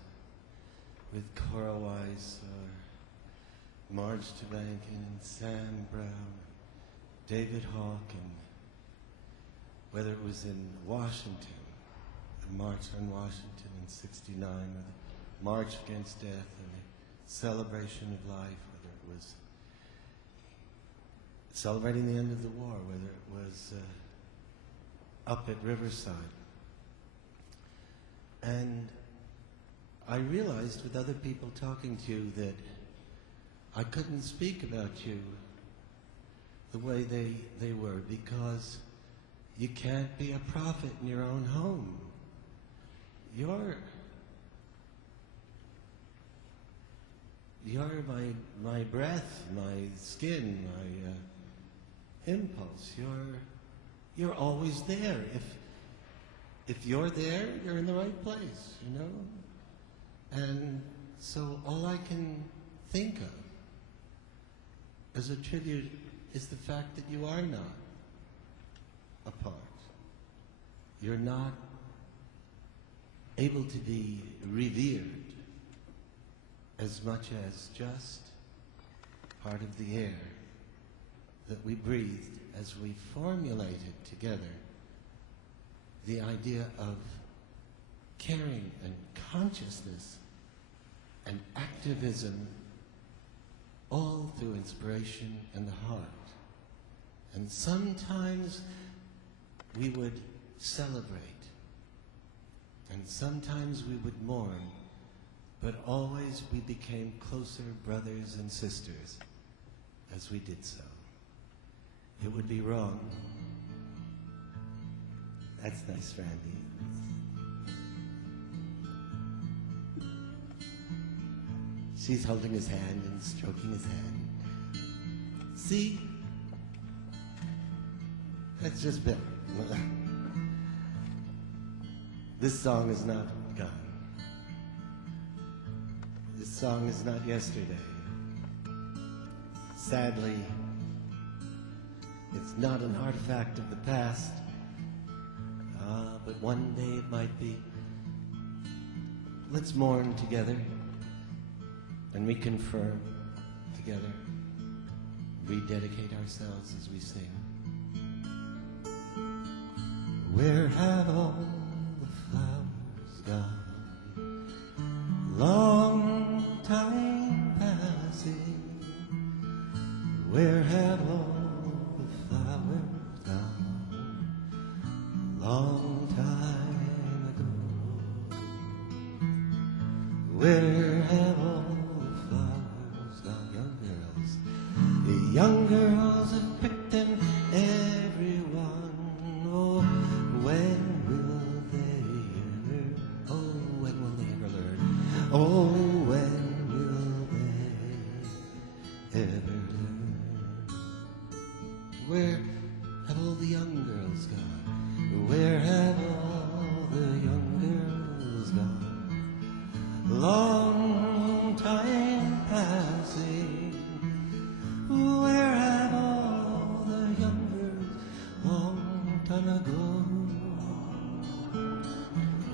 with Carl Weiss or Marge Tubankin and Sam Brown, David Hawke, and whether it was in Washington, the March on Washington in '69, or the March Against Death, and the celebration of life, whether it was celebrating the end of the war, whether it was up at Riverside. And I realized with other people talking to you that I couldn't speak about you the way they were, because you can't be a prophet in your own home. You're my breath, my skin, my impulse. You're always there. If you're there, you're in the right place, you know? And so all I can think of as a tribute is the fact that you are not apart. You're not able to be revered as much as just part of the air that we breathed as we formulated together the idea of caring and consciousness and activism, all through inspiration and the heart. And sometimes we would celebrate, and sometimes we would mourn, but always we became closer brothers and sisters as we did so. It would be wrong. That's nice, Randy. She's holding his hand and stroking his hand. See? That's just Bill. This song is not gone. This song is not yesterday. Sadly, it's not an artifact of the past. But one day it might be. Let's mourn together and reconfirm together, rededicate ourselves as we sing. Where have all the flowers gone? Long time passing. Where have all the flowers gone? Long time ago. Where have all the flowers gone? Young girls, the young girls have picked them, everyone. Oh, when will they ever? Oh, when will they ever learn? Oh, when will they ever learn? Where have all the young girls gone? Where have all the young girls gone? Long time passing. Where have all the young girls long time ago?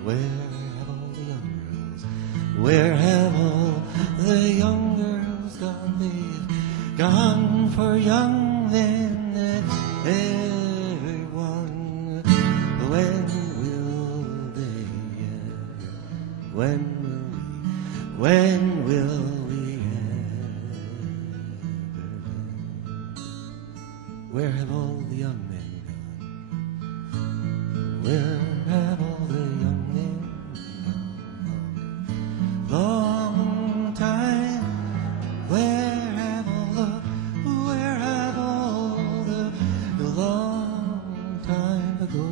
Where have all the young girls? Where have all the young girls gone? They've gone for young men and everyone. When will they ever? When will we ever? Where have all the young men gone? Where have all the young men gone? Long time. Where have all the long time ago?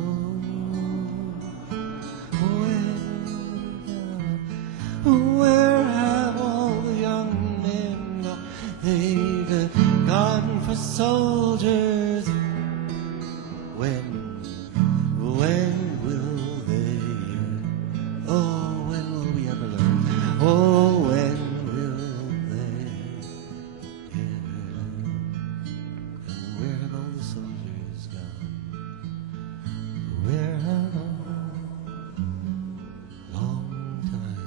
Where have all the young men gone? They've gone for soldiers. When will they? Oh, when will we ever learn? Oh, when will they ever learn? And where have all the soldiers gone? Where have all long time?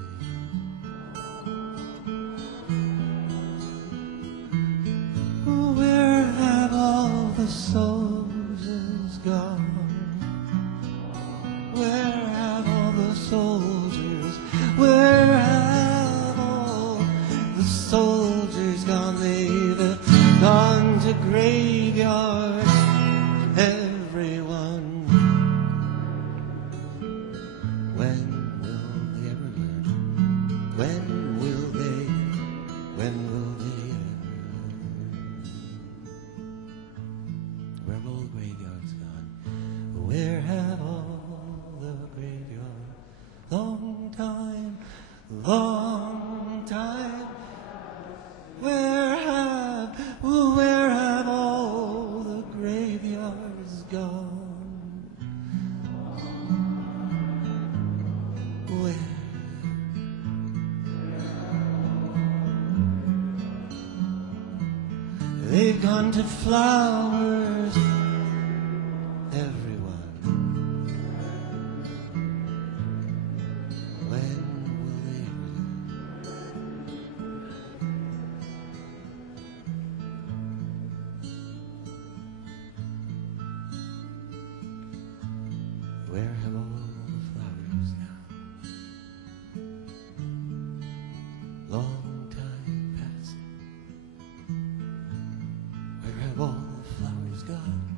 Where have all the soldiers gone? Where have all the soldiers? Where have When will they ever learn? Where have all the graveyards gone? Where have all the graveyards? Long time. Where have all the graveyards gone? Where? They've gone to flowers, everyone. When will they Where have all the flowers gone? Long time passing. Where have all the flowers gone?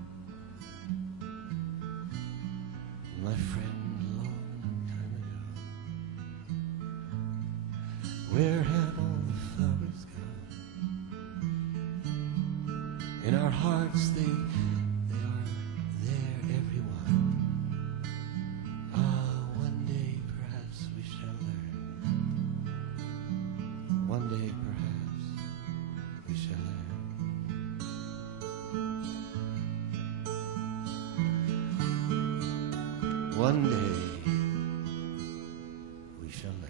My friend, a long time ago. Where have all the flowers gone? In our hearts they are there, everyone. One day perhaps we shall learn. One day perhaps we shall learn. One day we shall learn.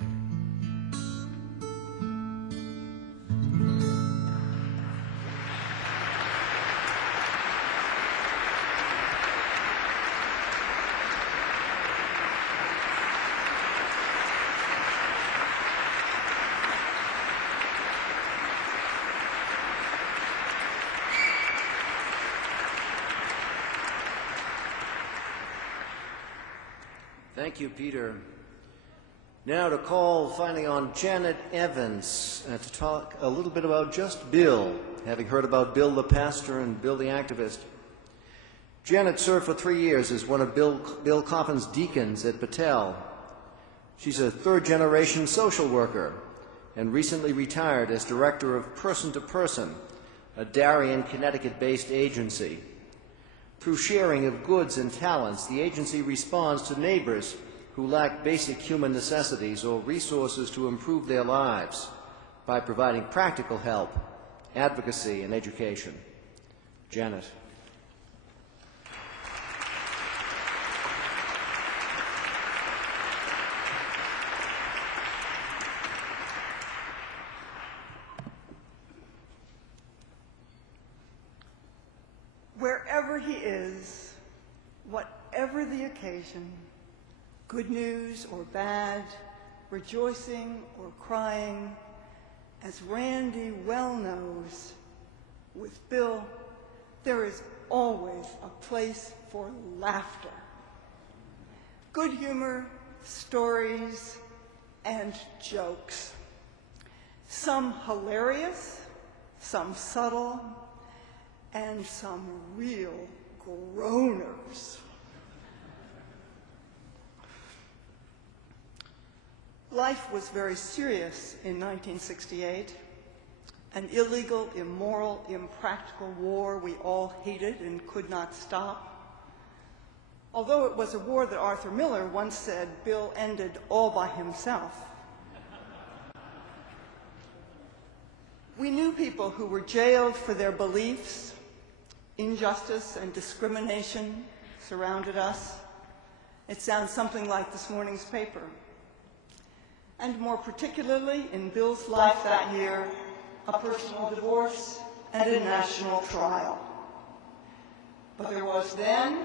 Thank you, Peter. Now to call finally on Janet Evans to talk a little bit about just Bill, having heard about Bill the pastor and Bill the activist. Janet served for 3 years as one of Bill Coffin's deacons at Battelle. She's a third-generation social worker and recently retired as director of Person to Person, a Darien, Connecticut-based agency. Through sharing of goods and talents, the agency responds to neighbors who lack basic human necessities or resources to improve their lives by providing practical help, advocacy, and education. Janet. Wherever he is, whatever the occasion, good news or bad, rejoicing or crying, as Randy well knows, with Bill, there is always a place for laughter. Good humor, stories, and jokes. Some hilarious, some subtle, and some real groaners. Life was very serious in 1968. An illegal, immoral, impractical war we all hated and could not stop. Although it was a war that Arthur Miller once said Bill ended all by himself. We knew people who were jailed for their beliefs. Injustice and discrimination surrounded us. It sounds something like this morning's paper. And more particularly in Bill's life that year, a personal divorce and a national trial. But there was then,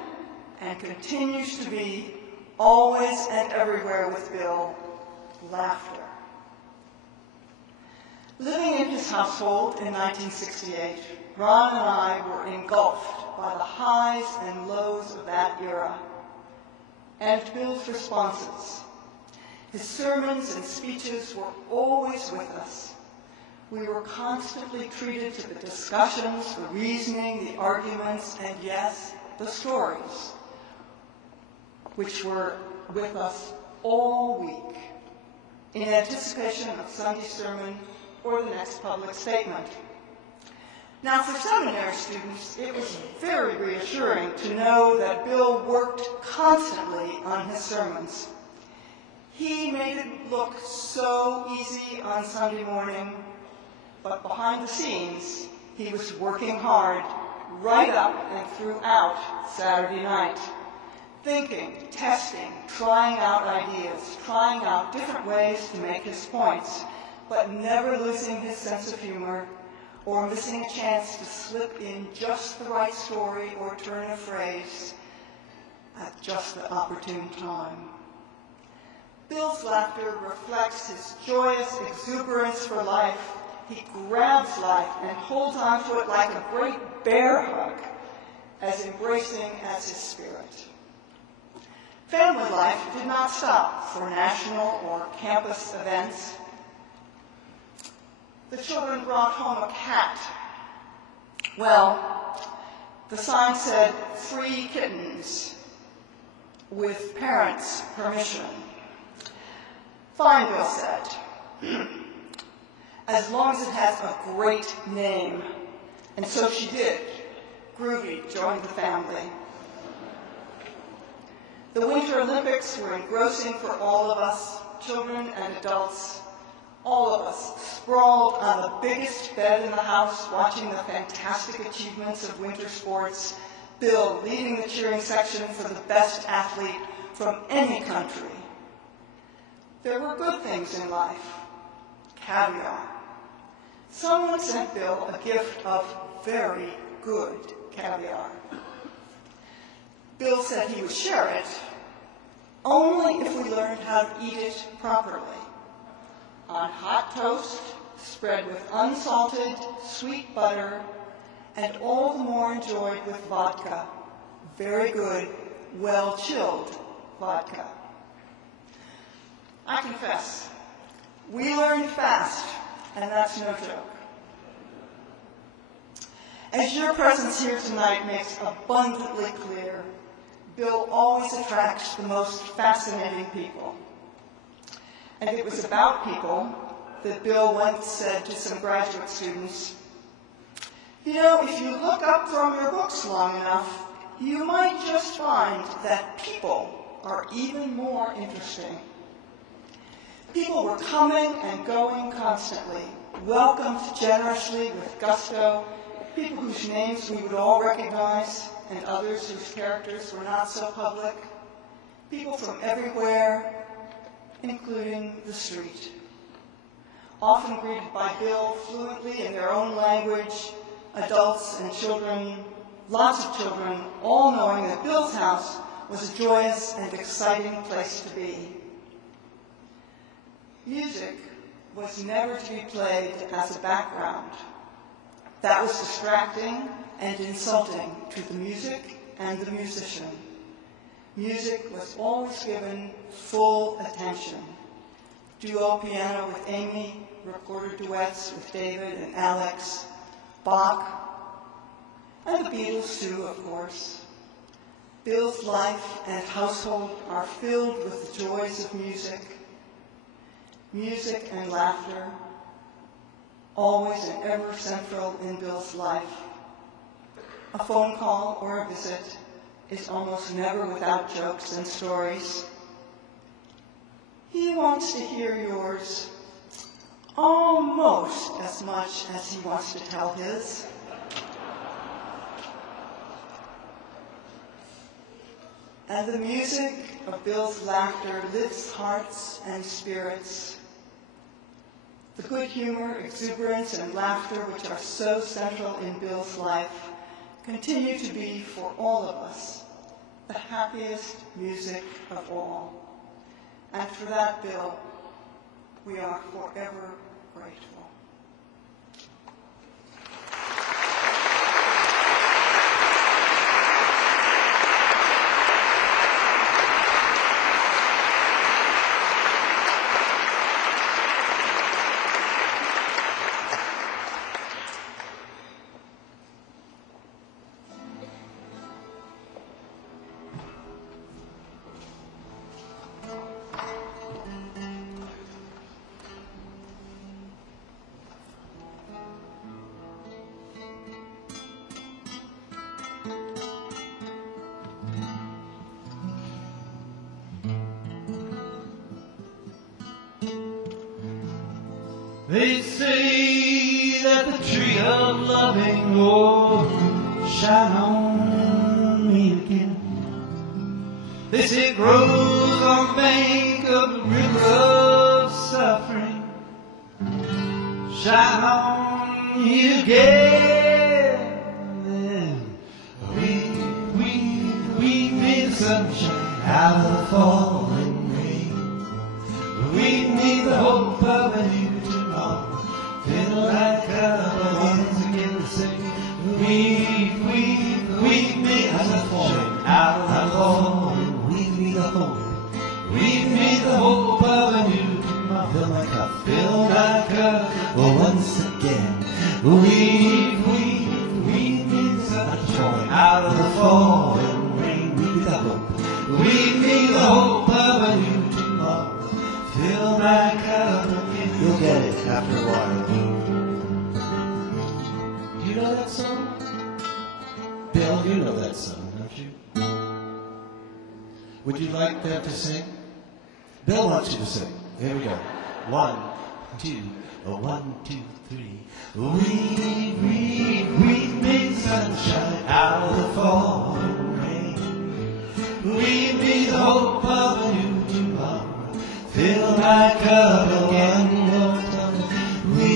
and continues to be, always and everywhere with Bill, laughter. Living in his household in 1968, Ron and I were engulfed by the highs and lows of that era, and Bill's responses. His sermons and speeches were always with us. We were constantly treated to the discussions, the reasoning, the arguments, and yes, the stories, which were with us all week. in anticipation of Sunday's sermon or the next public statement. Now, for seminary students, it was very reassuring to know that Bill worked constantly on his sermons. He made it look so easy on Sunday morning, but behind the scenes, he was working hard right up and throughout Saturday night, thinking, testing, trying out ideas, trying out different ways to make his points, but never losing his sense of humor or missing a chance to slip in just the right story or turn a phrase at just the opportune time. Bill's laughter reflects his joyous exuberance for life. He grabs life and holds on to it like a great bear hug, as embracing as his spirit. Family life did not stop for national or campus events. The children brought home a cat. Well, the sign said, "Free kittens," with parents' permission. "Fine," Bill said, "as long as it has a great name." And so she did. Groovy joined the family. The Winter Olympics were engrossing for all of us, children and adults. All of us sprawled on the biggest bed in the house, watching the fantastic achievements of winter sports, Bill leading the cheering section for the best athlete from any country. There were good things in life. Caviar. Someone sent Bill a gift of very good caviar. Bill said he would share it only if we learned how to eat it properly. On hot toast, spread with unsalted, sweet butter, and all the more enjoyed with vodka. Very good, well-chilled vodka. I confess, we learned fast, and that's no joke. As your presence here tonight makes abundantly clear, Bill always attracts the most fascinating people. And it was about people that Bill once said to some graduate students, "You know, if you look up from your books long enough, you might just find that people are even more interesting." People were coming and going constantly, welcomed generously with gusto, people whose names we would all recognize and others whose characters were not so public, people from everywhere, including the street. Often greeted by Bill fluently in their own language, adults and children, lots of children, all knowing that Bill's house was a joyous and exciting place to be. Music was never to be played as a background. That was distracting and insulting to the music and the musician. Music was always given full attention. Duo piano with Amy, recorded duets with David and Alex, Bach, and the Beatles too, of course. Bill's life and household are filled with the joys of music. Music and laughter, always and ever central in Bill's life. A phone call or a visit is almost never without jokes and stories. He wants to hear yours almost as much as he wants to tell his. And the music of Bill's laughter lifts hearts and spirits. The good humor, exuberance, and laughter which are so central in Bill's life continue to be, for all of us, the happiest music of all. And for that, Bill, we are forever grateful. They say that the tree of loving will shine on me again. They say it grows on the bank of the river of suffering. Shine on me again. We need the sunshine out of the falling rain. We need the hope of a new tomorrow. Feel like once again to sing. We need the sunshine out of the falling. We need the hope. We need the hope of a new tomorrow. Fill my cup, fill my cup. Once again, we need the sunshine out of the falling rain. We need the hope. We need the hope of a new tomorrow. Fill my cup again. You'll get it after a while. Do you know that song? Bill, you know that song, don't you? Would you like them to sing? Bill wants you to sing. Here we go. 1, 2, 1, 2, 3. We need sunshine out of the falling rain. We need the hope of a new tomorrow. Fill my cup again. We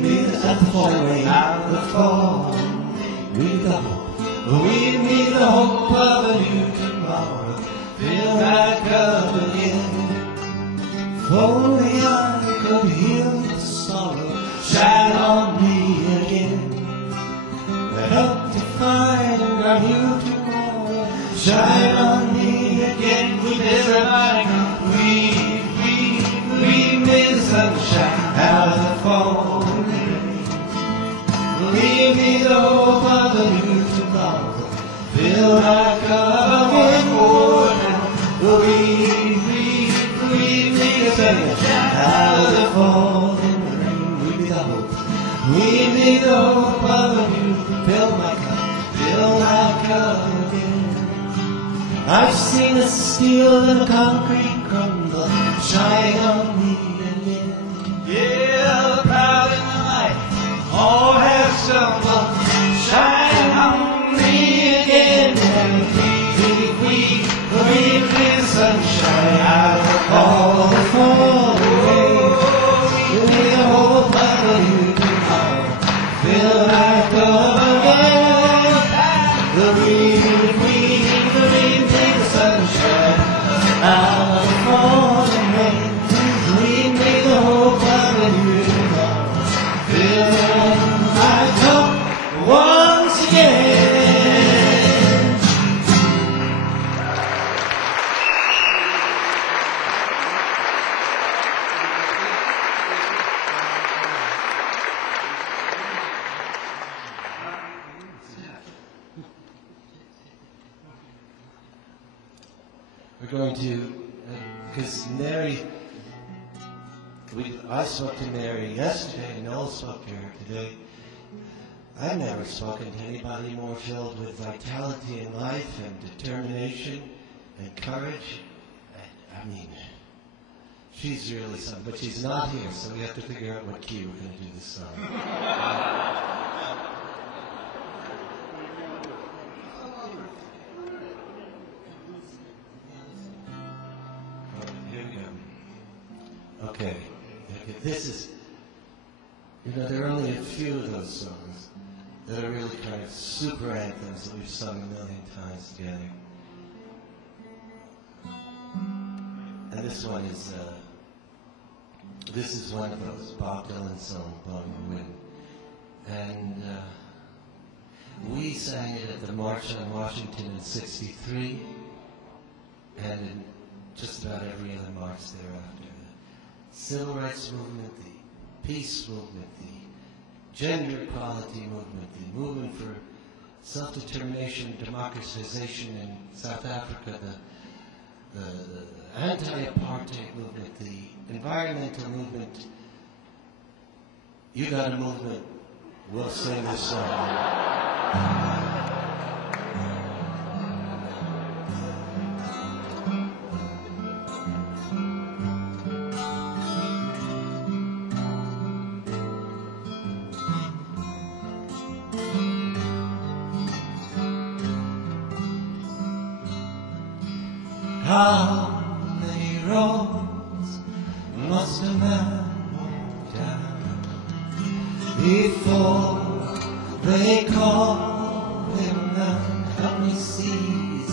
need the falling rain out of the falling rain. We need the hope. We need the hope of a new tomorrow. Fill my cup again. If only I could heal the sorrow. Shine on me again. Help to find a new tomorrow. Shine on me again. With every light, we need sunshine out of the falling rain. We need the hope of a new tomorrow. Fill my cup again. We need sunshine out of the falling rain. We need the hope. We need the hope of a new. Fill my cup again. I've seen the steel and the concrete crumble. Shine on me again. Yeah, the proud and the light all have stumbled. Shine on me again. We need sunshine out of all the falling rain. We need the hope of a new tomorrow. Fill my cup again. We need sunshine out of the falling rain. We need the hope of a new tomorrow. Fill my cup once again. We're going to, because Mary, I spoke to Mary yesterday, and Noel spoke to her today. I've never spoken to anybody more filled with vitality in life and determination and courage. I mean, she's really something, but she's not here, so we have to figure out what key we're going to do this song. Okay, this is, there are only a few of those songs that are really kind of super anthems that we've sung a million times together. And this one is, this is one of those, Bob Dylan's song, Blowing the Wind. And we sang it at the March on Washington in '63, and in just about every other march thereafter. Civil rights movement, the peace movement, the gender equality movement, the movement for self-determination, democratization in South Africa, the anti-apartheid movement, the environmental movement. You got a movement, we'll sing this song. How many roads must a man walk down before they call him down? How many seas?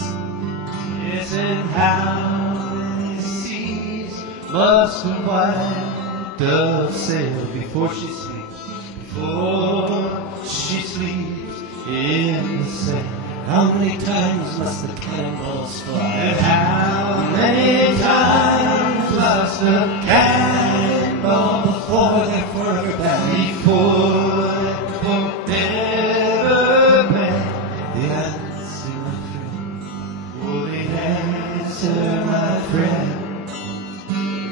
Yes, and how many seas must a white dove sail before she sleeps? Before she sleeps in the sand. How many times must the cannonballs fly? And how many times must the cannonball before they're forever back? Before they're forever back. The answer, my friend. Oh, the answer, my friend.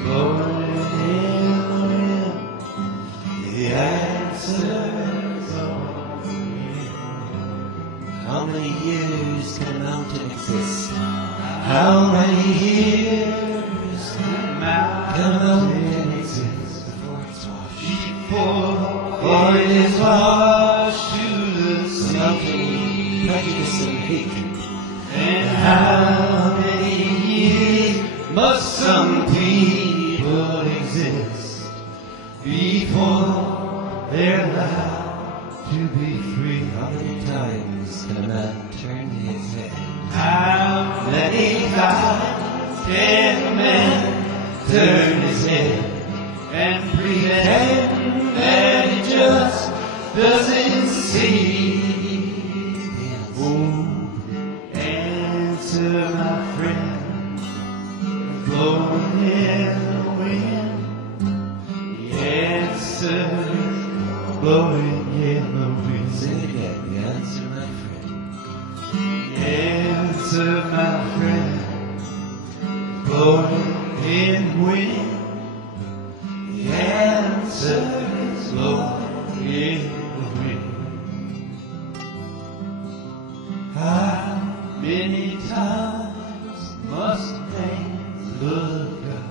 Lord, the answer. How many years can a mountain exist? How many years can a mountain exist before it's washed? Before it is washed to the sea. Mountain, prejudice and hatred. And how many years must some people exist before they're allowed to be free? How many times can a man turn his head? How many times can a man turn his head and pretend that he just doesn't see? Oh, answer, my friend, blowing in the wind. The answer, blowing in the wind. Sing it again. The answer, my friend. The answer, my friend, blowing in the wind. The answer is blowing in the wind. How many times must a man look up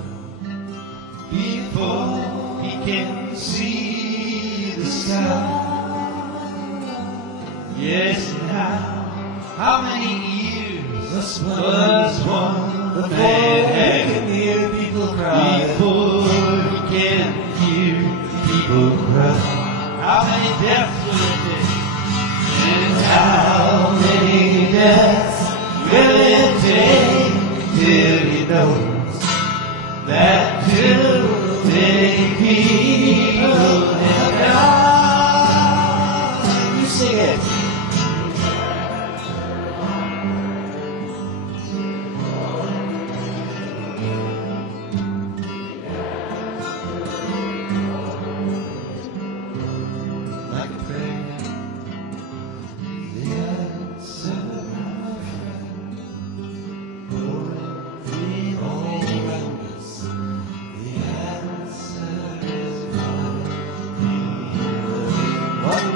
before he can see the sky? Yes, now, how many years must one man can hear people cry before he can hear people cry? How many deaths will it take? And how many deaths will it take till he knows that too many people have died? You sing it.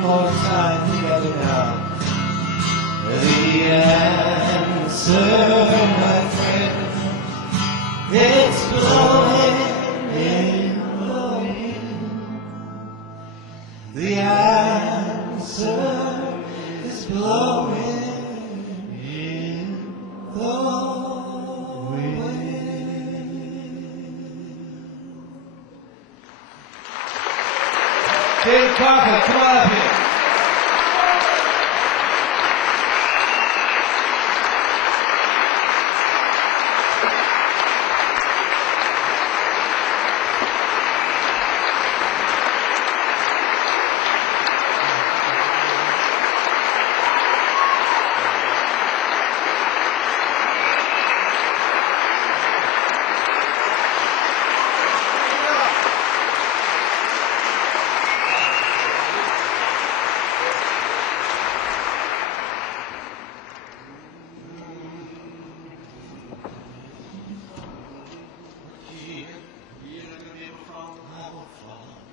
More time together now. The answer, my friend, it's blowing in the wind. The answer is blowing in the wind. Sloane Coffin, come on up here.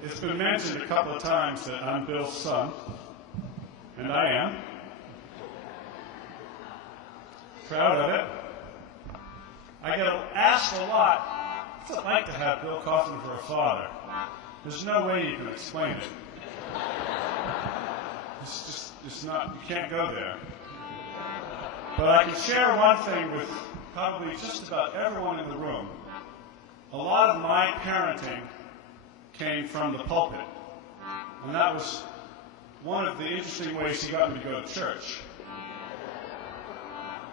It's been mentioned a couple of times that I'm Bill's son, and I am. Proud of it. I get asked a lot, what's it like to have Bill Coffin for a father? There's no way you can explain it. It's not, you can't go there. But I can share one thing with probably just about everyone in the room, a lot of my parenting came from the pulpit. And that was one of the interesting ways he got me to go to church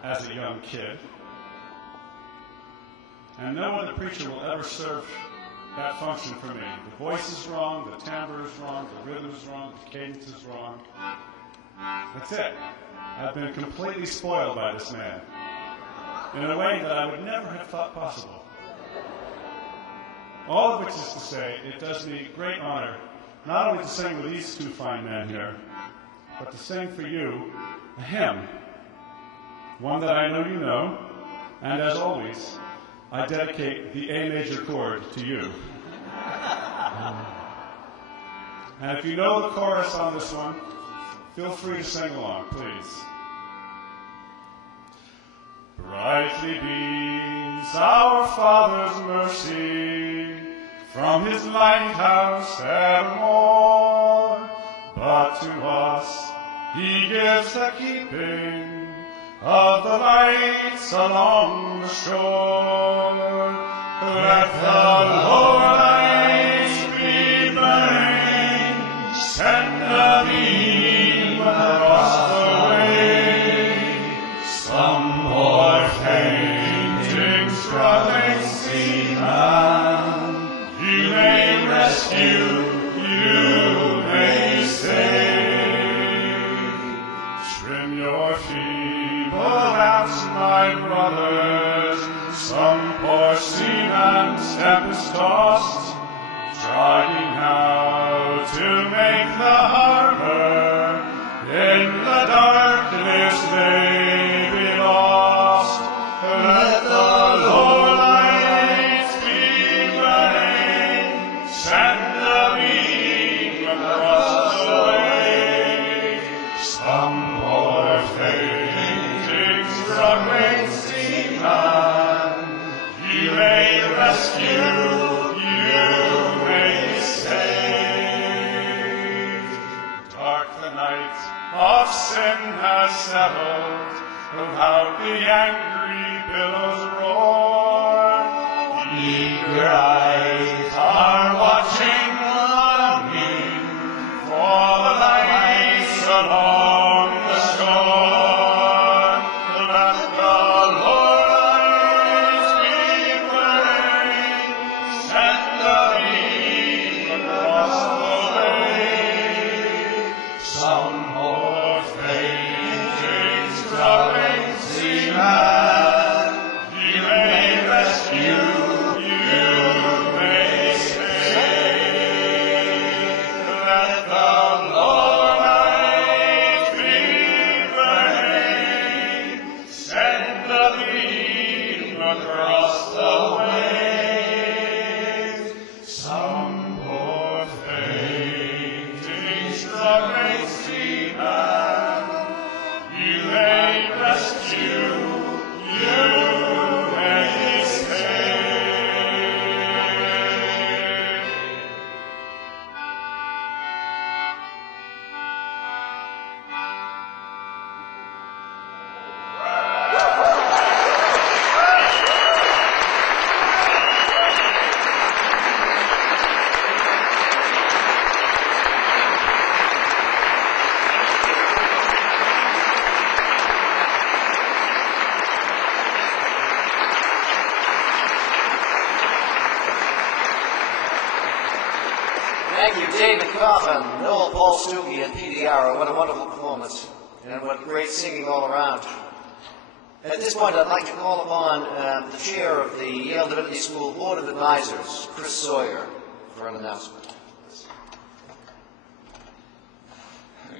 as a young kid. And no other preacher will ever serve that function for me. The voice is wrong, the timbre is wrong, the rhythm is wrong, the cadence is wrong. That's it. I've been completely spoiled by this man in a way that I would never have thought possible. All of which is to say, it does me great honor not only to sing with these two fine men here, but to sing for you a hymn, one that I know you know, and as always, I dedicate the A major chord to you. And if you know the chorus on this one, feel free to sing along, please. Brightly beams our Father's mercy from his lighthouse evermore, but to us he gives the keeping of the lights along the shore. Let the lower lights be burning, send a beam across the way. Some poor fainting, struggling seaman, you may rescue, you may save. Trim your feeble lamps, my brothers, some poor seaman's tempest-tossed, trying now to make the harbor. In the darkness they be lost. Let the lower lights be burning, send a beam across the way. Some poor fainting, struggling seaman, you may rescue, you may save. Dark the night of sin has settled, about the angry billows roar. Eager eyes are watching, longing for the lights along the shore. Let the lower lights be burning, send a beam across the way. Some poor fainting, struggling seaman, you may rescue, you may save. Let the lower lights be burning, send a beam across the waves. Some poor fainting, struggling seaman, you may rescue, you may save. Thank you, David Coffin, Noel, Paul Stuckey, and Pete Yarrow. What a wonderful performance, and what great singing all around. At this point, I'd like to call upon the chair of the Yale Divinity School Board of Advisors, Chris Sawyer, for an announcement.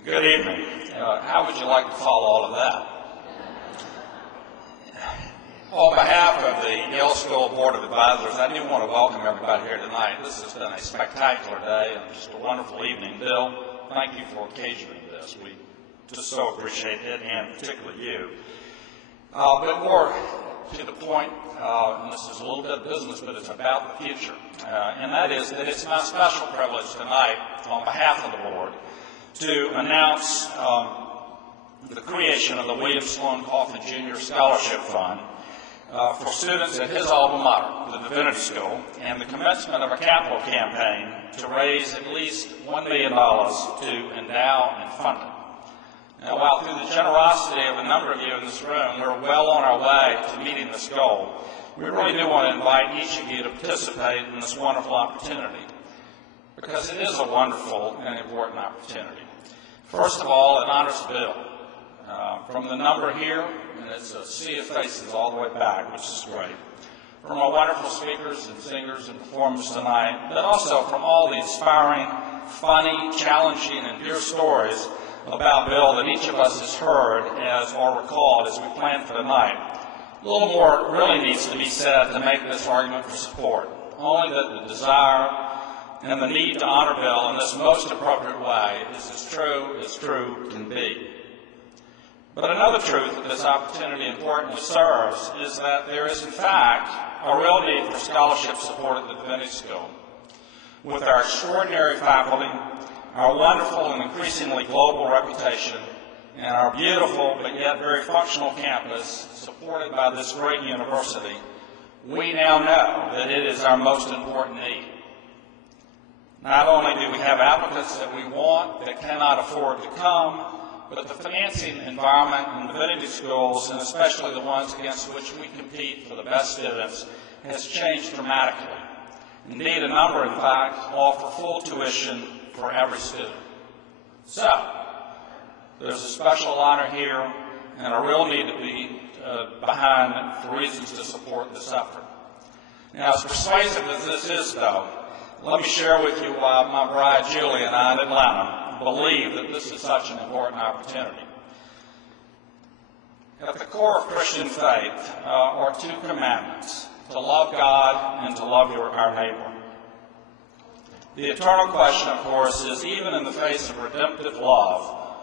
Good evening. How would you like to follow all of that? On behalf of the Yale School Board of Advisors, I do want to welcome everybody here tonight. This has been a spectacular day and just a wonderful evening. Bill, thank you for occasioning this. We just so appreciate it, and particularly you. But more to the point, and this is a little bit of business, but it's about the future. And that is that it's my special privilege tonight, on behalf of the board, to announce the creation of the William Sloane Coffin Jr. Scholarship Fund, for students at his alma mater, the Divinity School, and the commencement of a capital campaign to raise at least $1 million to endow and fund it. Now, while through the generosity of a number of you in this room, we're well on our way to meeting this goal, we really do want to invite each of you to participate in this wonderful opportunity, because it is a wonderful and important opportunity. First of all, it honors Bill. From the number here, and it's a sea of faces all the way back, which is great, from our wonderful speakers and singers and performers tonight, but also from all the inspiring, funny, challenging, and dear stories about Bill that each of us has heard or recalled as we plan for the night. A little more really needs to be said to make this argument for support. Only that the desire and the need to honor Bill in this most appropriate way is as true can be. But another truth that this opportunity importantly serves is that there is, in fact, a real need for scholarship support at the Divinity School. With our extraordinary faculty, our wonderful and increasingly global reputation, and our beautiful but yet very functional campus supported by this great university, we now know that it is our most important need. Not only do we have applicants that we want that cannot afford to come, but the financing environment in divinity schools, and especially the ones against which we compete for the best students, has changed dramatically. Indeed, a number, in fact, offer full tuition for every student. So, there's a special honor here and a real need to be behind for reasons to support this effort. Now, as persuasive as this is, though, let me share with you why my bride Julie and I in Atlanta believe that this is such an important opportunity. At the core of Christian faith are two commandments: to love God and to love our neighbor. The eternal question, of course, is, even in the face of redemptive love,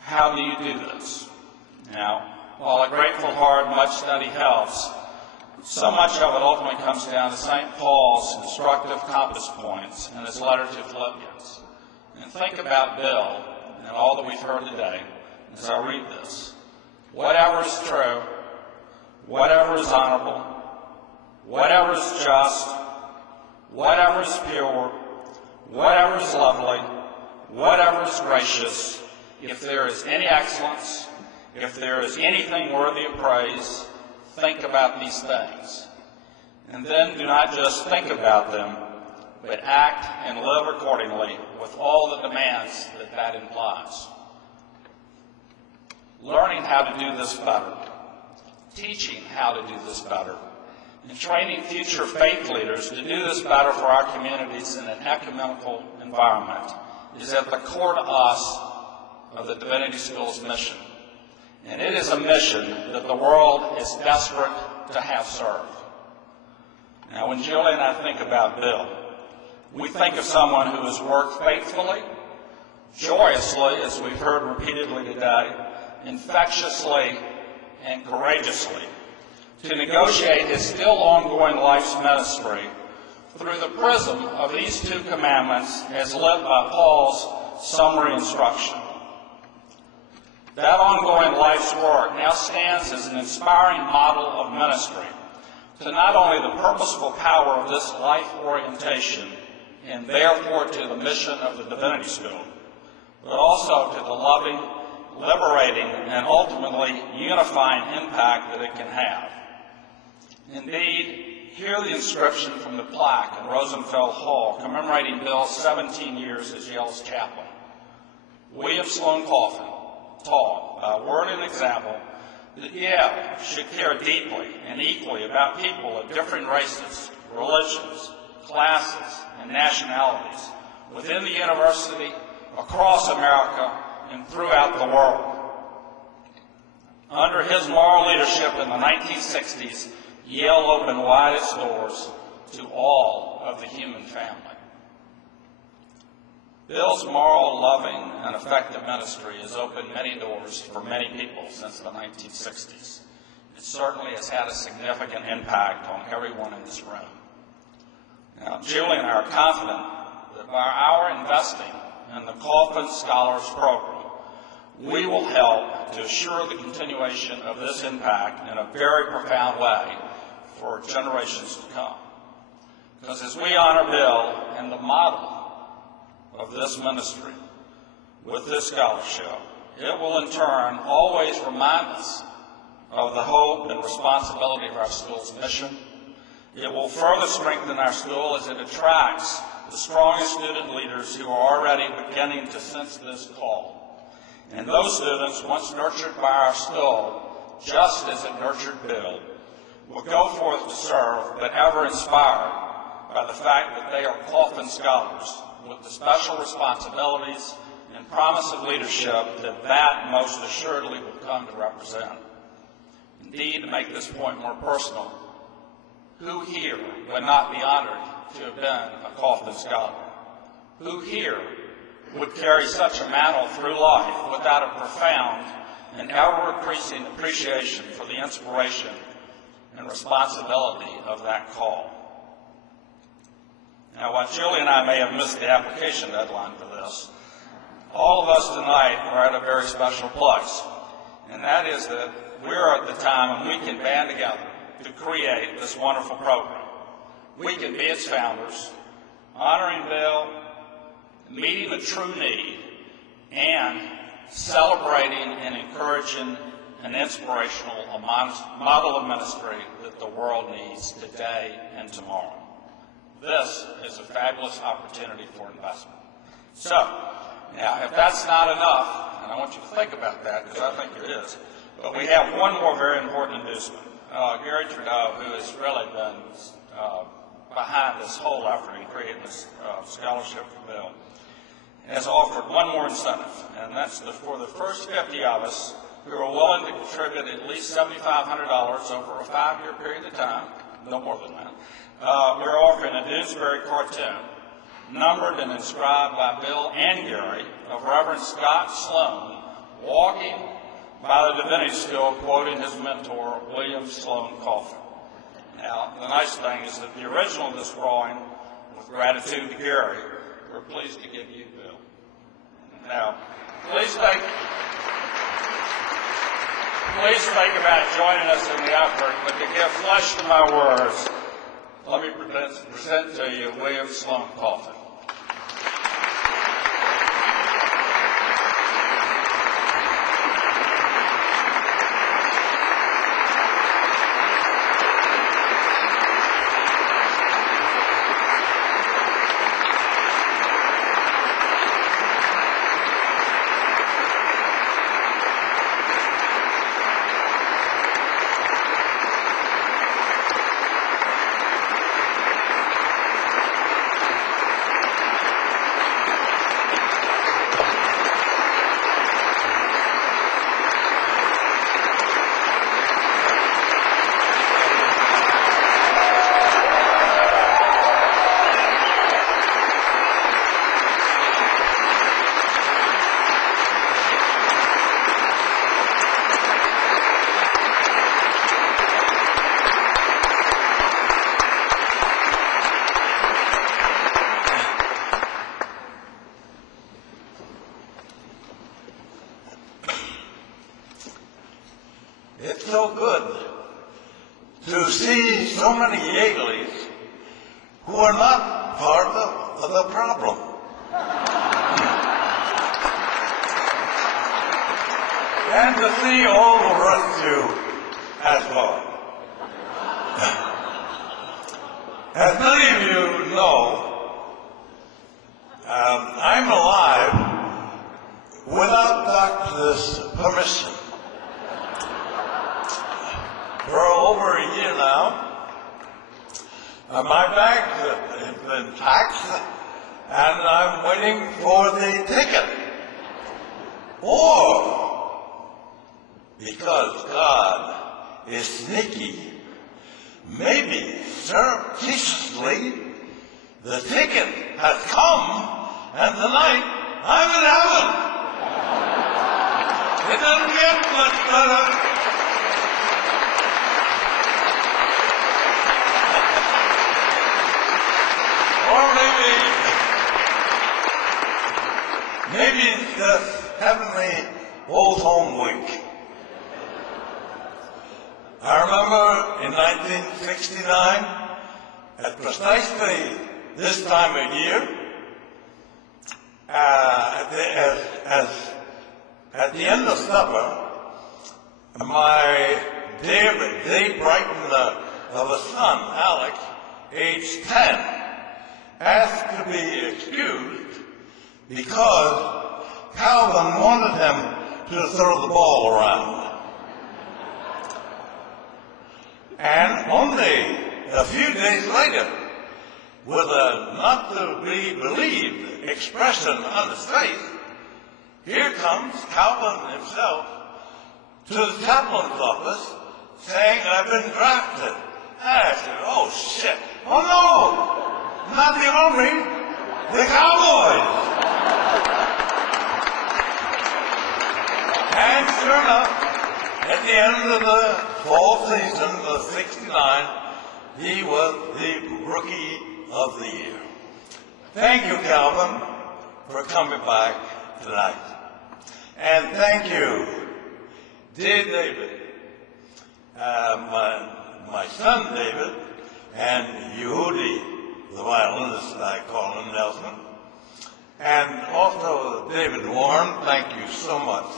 how do you do this? Now, while a grateful heart, much study helps, so much of it ultimately comes down to St. Paul's instructive compass points in his letter to Philippians. And think about Bill and all that we've heard today as I read this. Whatever is true, whatever is honorable, whatever is just, whatever is pure, whatever is lovely, whatever is gracious, if there is any excellence, if there is anything worthy of praise, think about these things. And then do not just think about them, but act and live accordingly with all the demands that that implies. Learning how to do this better, teaching how to do this better, and training future faith leaders to do this better for our communities in an ecumenical environment is at the core to us of the Divinity School's mission. And it is a mission that the world is desperate to have served. Now, when Julie and I think about Bill, we think of someone who has worked faithfully, joyously, as we've heard repeatedly today, infectiously, and courageously, to negotiate his still ongoing life's ministry through the prism of these two commandments as lit by Paul's summary instruction. That ongoing life's work now stands as an inspiring model of ministry to not only the purposeful power of this life orientation and therefore to the mission of the Divinity School, but also to the loving, liberating, and ultimately unifying impact that it can have. Indeed, hear the inscription from the plaque in Rosenfeld Hall commemorating Bill's 17 years as Yale's chaplain. We of Sloane Coffin taught, by word and example, that Yale should care deeply and equally about people of different races, religions, classes, and nationalities within the university, across America, and throughout the world. Under his moral leadership in the 1960s, Yale opened wide its doors to all of the human family. Bill's moral, loving, and effective ministry has opened many doors for many people since the 1960s. It certainly has had a significant impact on everyone in this room. Now, Julie and I are confident that by our investing in the Coffin Scholars Program, we will help to assure the continuation of this impact in a very profound way for generations to come. Because as we honor Bill and the model of this ministry with this scholarship, it will in turn always remind us of the hope and responsibility of our school's mission. It will further strengthen our school as it attracts the strongest student leaders who are already beginning to sense this call. And those students, once nurtured by our school, just as it nurtured Bill, will go forth to serve, but ever inspired by the fact that they are Coffin scholars with the special responsibilities and promise of leadership that most assuredly will come to represent. Indeed, to make this point more personal, who here would not be honored to have been a Coffin scholar? Who here would carry such a mantle through life without a profound and ever-increasing appreciation for the inspiration and responsibility of that call? Now, while Julie and I may have missed the application deadline for this, all of us tonight are at a very special place, and that is that we're at the time when we can band together to create this wonderful program. We can be its founders, honoring Bill, meeting the true need, and celebrating and encouraging an inspirational model of ministry that the world needs today and tomorrow. This is a fabulous opportunity for investment. So, now, if that's not enough, and I want you to think about that because I think it is, but we have one more very important inducement. Gary Trudeau, who has really been behind this whole effort in creating this scholarship for Bill, has offered one more incentive, and that's for the first 50 of us who are willing to contribute at least $7,500 over a 5-year period of time, no more than that. We're offering a Dewsbury cartoon, numbered and inscribed by Bill and Gary, of Reverend Scott Sloane, walking by the Divinity School, quoting his mentor, William Sloane Coffin. Now, the nice thing is that the original of this drawing, with gratitude to Gary, we're pleased to give you, Bill. Now, please think about joining us in the effort, but to give flesh to my words, let me present to you William Sloane Coffin. It's so good to see so many Yaleys who are not part of the problem. And to see all the rest of you as well. As many of you know, I'm alive without doctor's permission. For over a year now, my bag has been packed, and I'm waiting for the ticket. Or, because God is sneaky, maybe surreptitiously, the ticket has come, and tonight I'm in heaven. It doesn't get much better. Or maybe the heavenly Old Home Week. I remember in 1969, at precisely this time of year, at the end of supper, my day Brighton of a son, Alec, age 10, asked to be excused because Calvin wanted him to throw the ball around. And only a few days later, with a not-to-be-believed expression on his face, here comes Calvin himself to the chaplain's office saying, "I've been drafted." And I said, "Oh, shit. Oh, no. Not the Army. The Cowboys." And sure enough, at the end of the fall season of '69, he was the Rookie of the Year. Thank you, Calvin, for coming back tonight. And thank you, dear David, my son David, and Yehudi, the violinist I call him, Nelson, and also David Warren. Thank you so much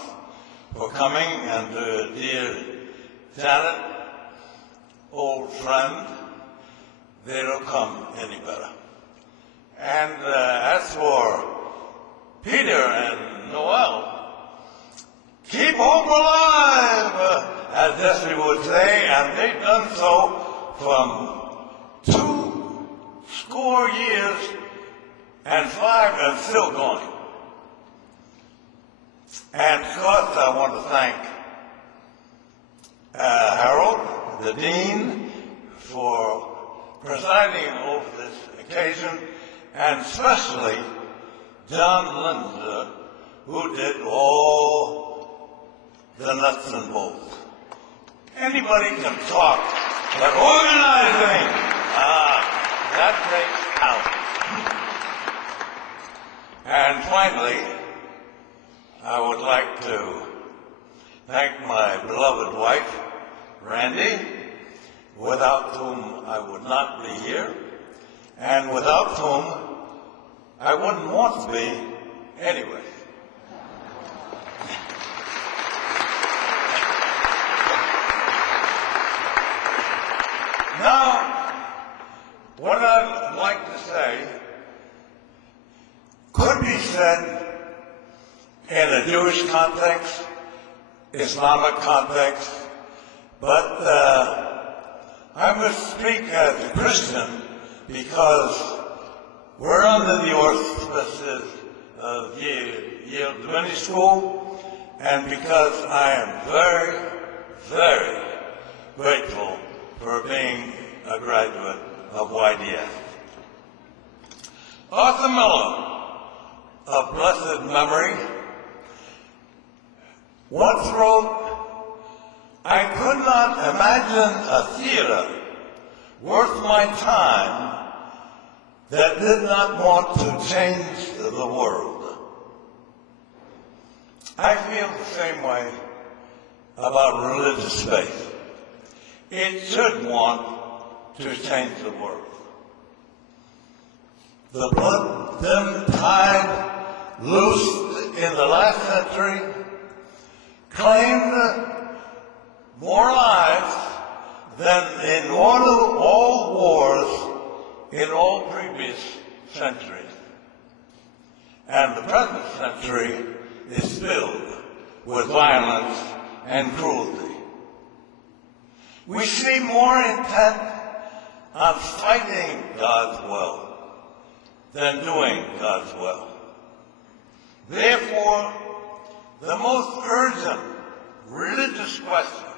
for coming, and dear Janet, old friend, they don't come any better. And as for Peter and Noel, keep hope alive, as Jesse would say, and they've done so from 2 years and 5 and still going. And of course, I want to thank Harold, the Dean, for presiding over this occasion, and especially John Lindsay, who did all the nuts and bolts. Anybody can talk, but organizing, that takes out. And finally, I would like to thank my beloved wife, Randy, without whom I would not be here, and without whom I wouldn't want to be anyway. Now, what I'd like to say could be said in a Jewish context, Islamic context, but I must speak as a Christian because we're under the auspices of Yale Divinity School, and because I am very, very grateful for being a graduate of YDS. Arthur Miller, of blessed memory, once wrote, "I could not imagine a theater worth my time that did not want to change the world." I feel the same way about religious faith. It should want to change the world. The blood tide loosed in the last century claimed more lives than in all wars in all previous centuries. And the present century is filled with violence and cruelty. We seem more intent on fighting God's will than doing God's will. Therefore, the most urgent religious question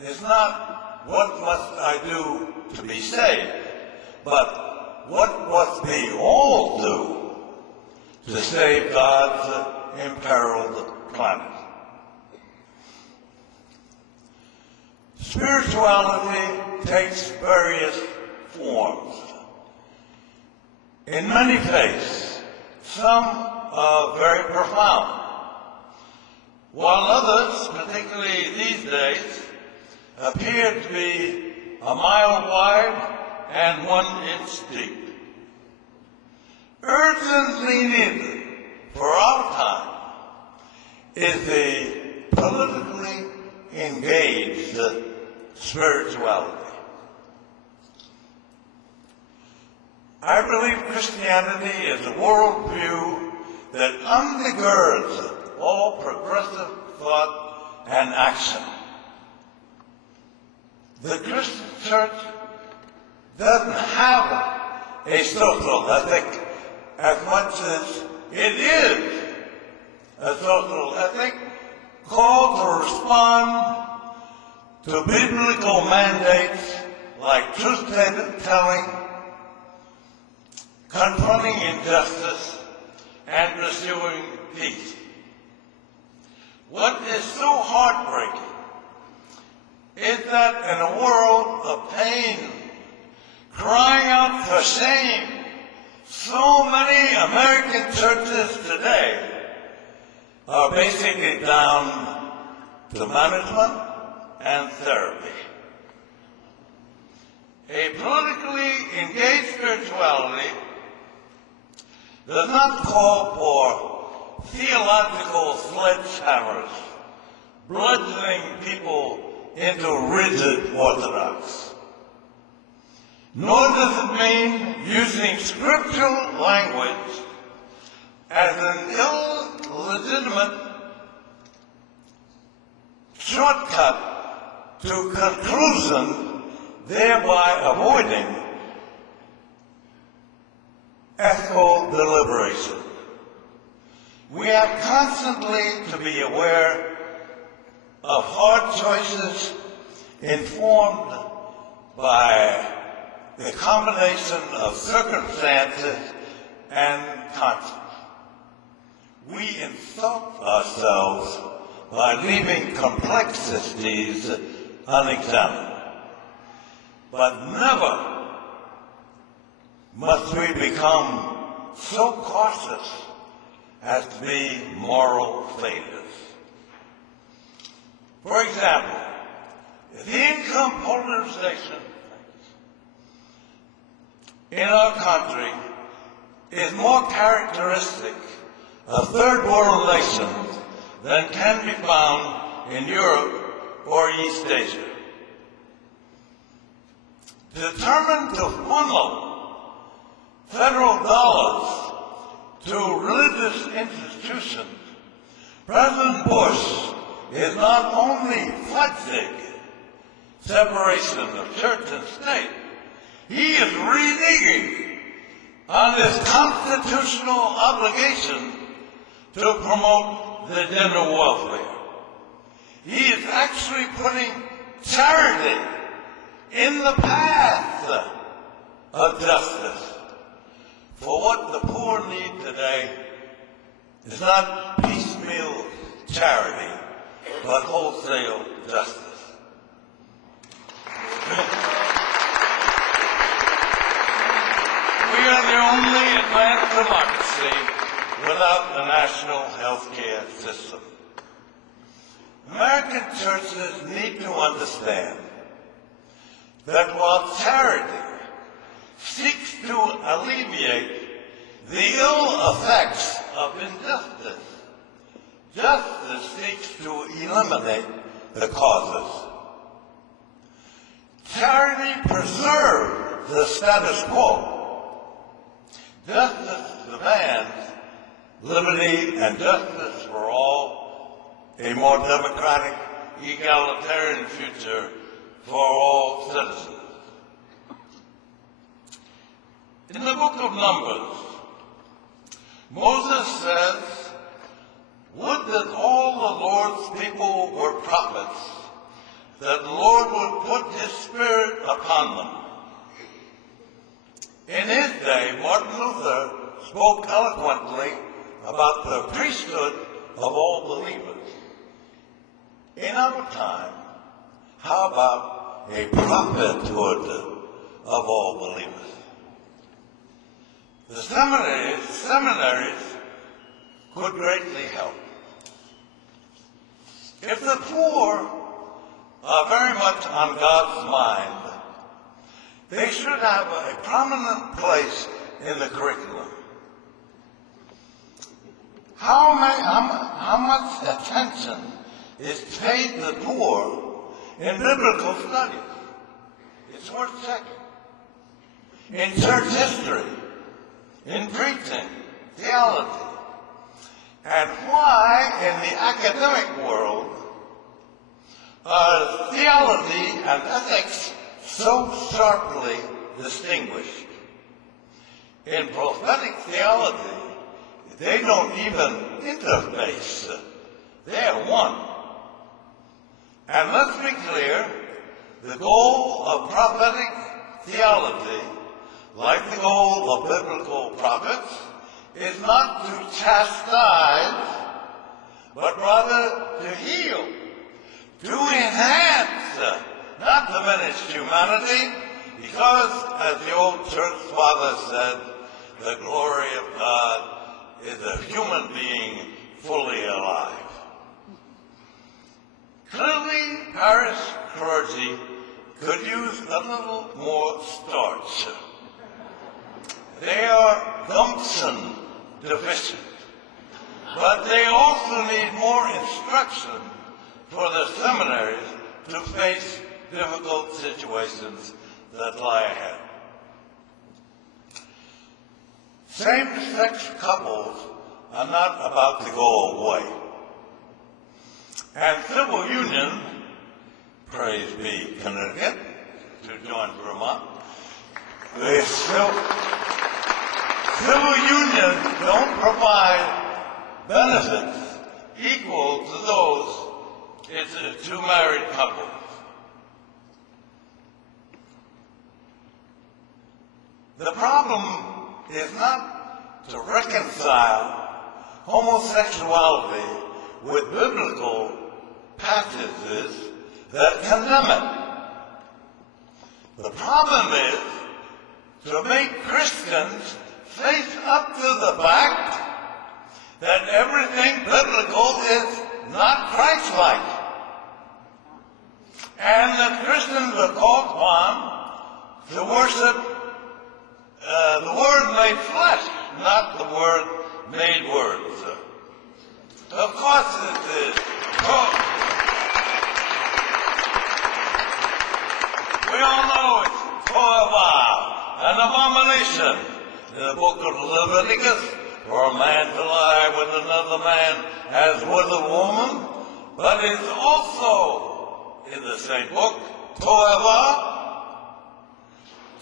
is not what must I do to be saved, but what must we all do to save God's imperiled planet. Spirituality takes various forms. In many faiths, some are very profound, while others, particularly these days, appear to be a mile wide and 1 inch deep. Urgently needed for our time is a politically engaged spirituality. I believe Christianity is a worldview that undergirds all progressive thought and action. The Christian church doesn't have a social ethic as much as it is a social ethic called to respond to biblical mandates like truth-telling, confronting injustice, and pursuing peace. What is so heartbreaking is that in a world of pain, crying out for shame, so many American churches today are basically down to management and therapy. A politically engaged spirituality does not call for theological sledgehammers, bludgeoning people into rigid orthodox. Nor does it mean using scriptural language as an illegitimate shortcut to conclusion, thereby avoiding ethical deliberation. We have constantly to be aware of hard choices informed by the combination of circumstances and conscience. We insult ourselves by leaving complexities unexamined. But never must we become so cautious as to be moral failures. For example, the income polarization in our country is more characteristic of third world nations than can be found in Europe or East Asia. Determined to funnel federal dollars to religious institutions, President Bush is not only flexing separation of church and state, he is reneging on his constitutional obligation to promote the general welfare. He is actually putting charity in the path of justice. For what the poor need today is not piecemeal charity, but wholesale justice. We are the only advanced democracy without a national health care system. American churches need to understand that while charity seeks to alleviate the ill effects of injustice, justice seeks to eliminate the causes. Charity preserves the status quo. Justice demands liberty and justice for all, a more democratic, egalitarian future for all citizens. In the book of Numbers, Moses says, "Would that all the Lord's people were prophets, that the Lord would put his Spirit upon them." In his day, Martin Luther spoke eloquently about the priesthood of all believers. In our time, how about a prophethood of all believers? The seminaries could greatly help. If the poor are very much on God's mind, they should have a prominent place in the curriculum. How much attention is paid to the poor in biblical studies? It's worth checking. In church history, in preaching, theology, and why in the academic world are theology and ethics so sharply distinguished? In prophetic theology, they don't even interface. They are one. And let's be clear, the goal of prophetic theology, like the goal of biblical prophets, is not to chastise, but rather to heal, to enhance, not diminish humanity, because, as the old church father said, the glory of God is a human being fully alive. Clearly, parish clergy could use a little more starch. They are gumption deficient, but they also need more instruction for the seminaries to face difficult situations that lie ahead. Same-sex couples are not about to go away. And civil union, praise be Connecticut, to join Vermont, the civil unions don't provide benefits equal to those to married couples. The problem is not to reconcile homosexuality with biblical passages that condemn it. The problem is to make Christians face up to the fact that everything biblical is not Christ-like. And that Christians are called upon to worship the Word made flesh, not the Word made words. Of course it is. We all know it's an abomination in the book of Leviticus for a man to lie with another man as with a woman, but it's also in the same book, to'eva,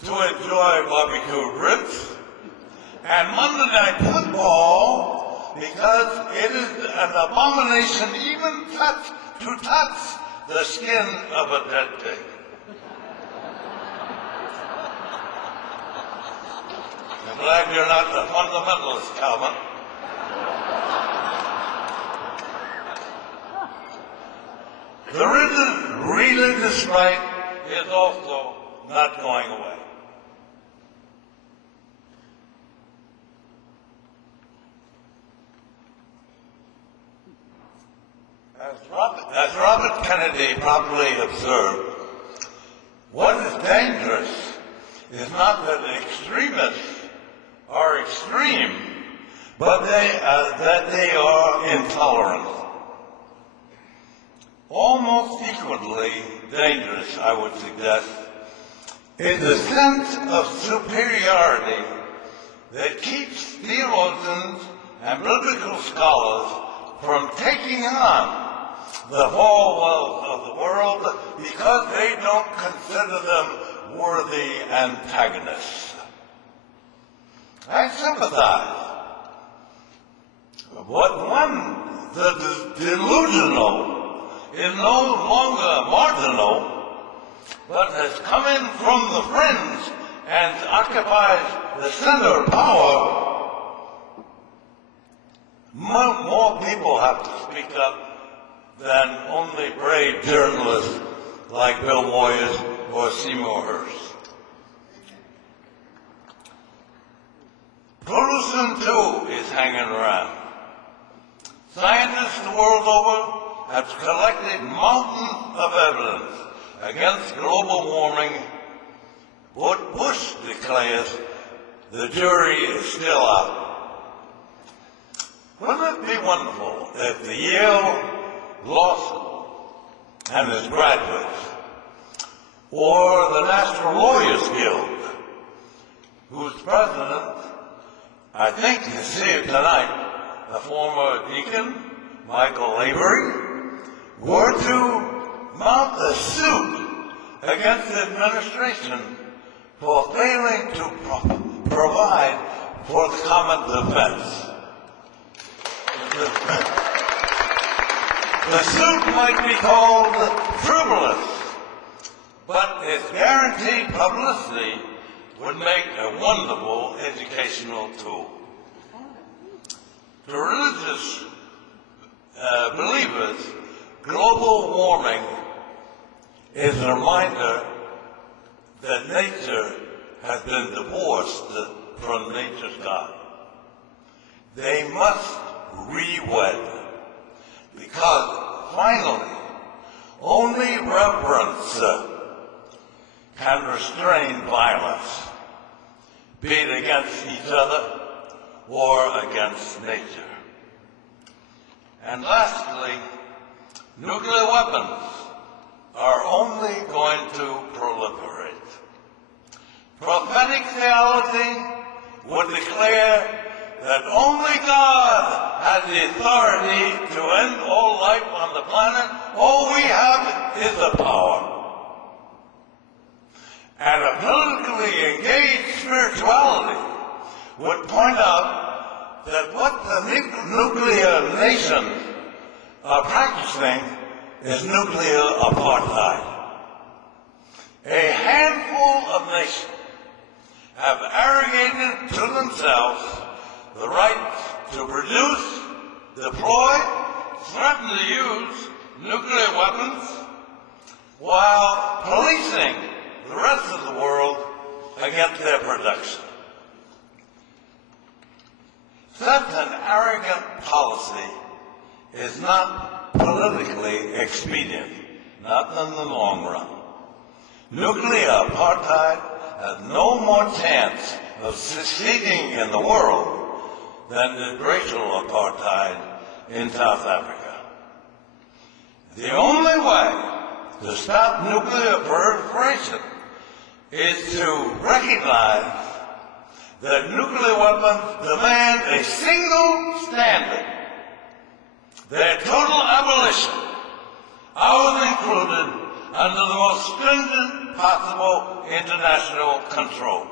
to enjoy barbecue ribs, and Monday Night Football, because it is an abomination even to touch the skin of a dead pig. I'm glad you're not a fundamentalist, Calvin. The religious right is also not going away. As Robert Kennedy probably observed, what is dangerous is not that the extremists are extreme, but that they are intolerant. Almost equally dangerous, I would suggest, is the sense of superiority that keeps theologians and biblical scholars from taking on the whole wealth of the world because they don't consider them worthy antagonists. I sympathize. But when the delusional is no longer marginal, but has come in from the fringe and occupies the center of power, more people have to speak up than only brave journalists like Bill Moyers or Seymour Hersh. Pollution, too, is hanging around. Scientists the world over has collected mountains of evidence against global warming, but Bush declares the jury is still out. Wouldn't it be wonderful if the Yale Law School and its graduates, or the National Lawyers Guild, whose president, I think is here tonight, the former deacon, Michael Avery, were to mount a suit against the administration for failing to provide for the common defense. The suit might be called frivolous, but its guaranteed publicity would make a wonderful educational tool. To religious believers, global warming is a reminder that nature has been divorced from nature's God. They must re-wed, because finally, only reverence can restrain violence, be it against each other or against nature. And lastly, nuclear weapons are only going to proliferate. Prophetic theology would declare that only God has the authority to end all life on the planet. All we have is the power. And a politically engaged spirituality would point out that what the nuclear nations are practicing is nuclear apartheid. A handful of nations have arrogated to themselves the right to produce, deploy, threaten to use nuclear weapons while policing the rest of the world against their production. Such an arrogant policy is not politically expedient, not in the long run. Nuclear apartheid has no more chance of succeeding in the world than did racial apartheid in South Africa. The only way to stop nuclear proliferation is to recognize that nuclear weapons demand a single standard: their total abolition, ours included, under the most stringent possible international control.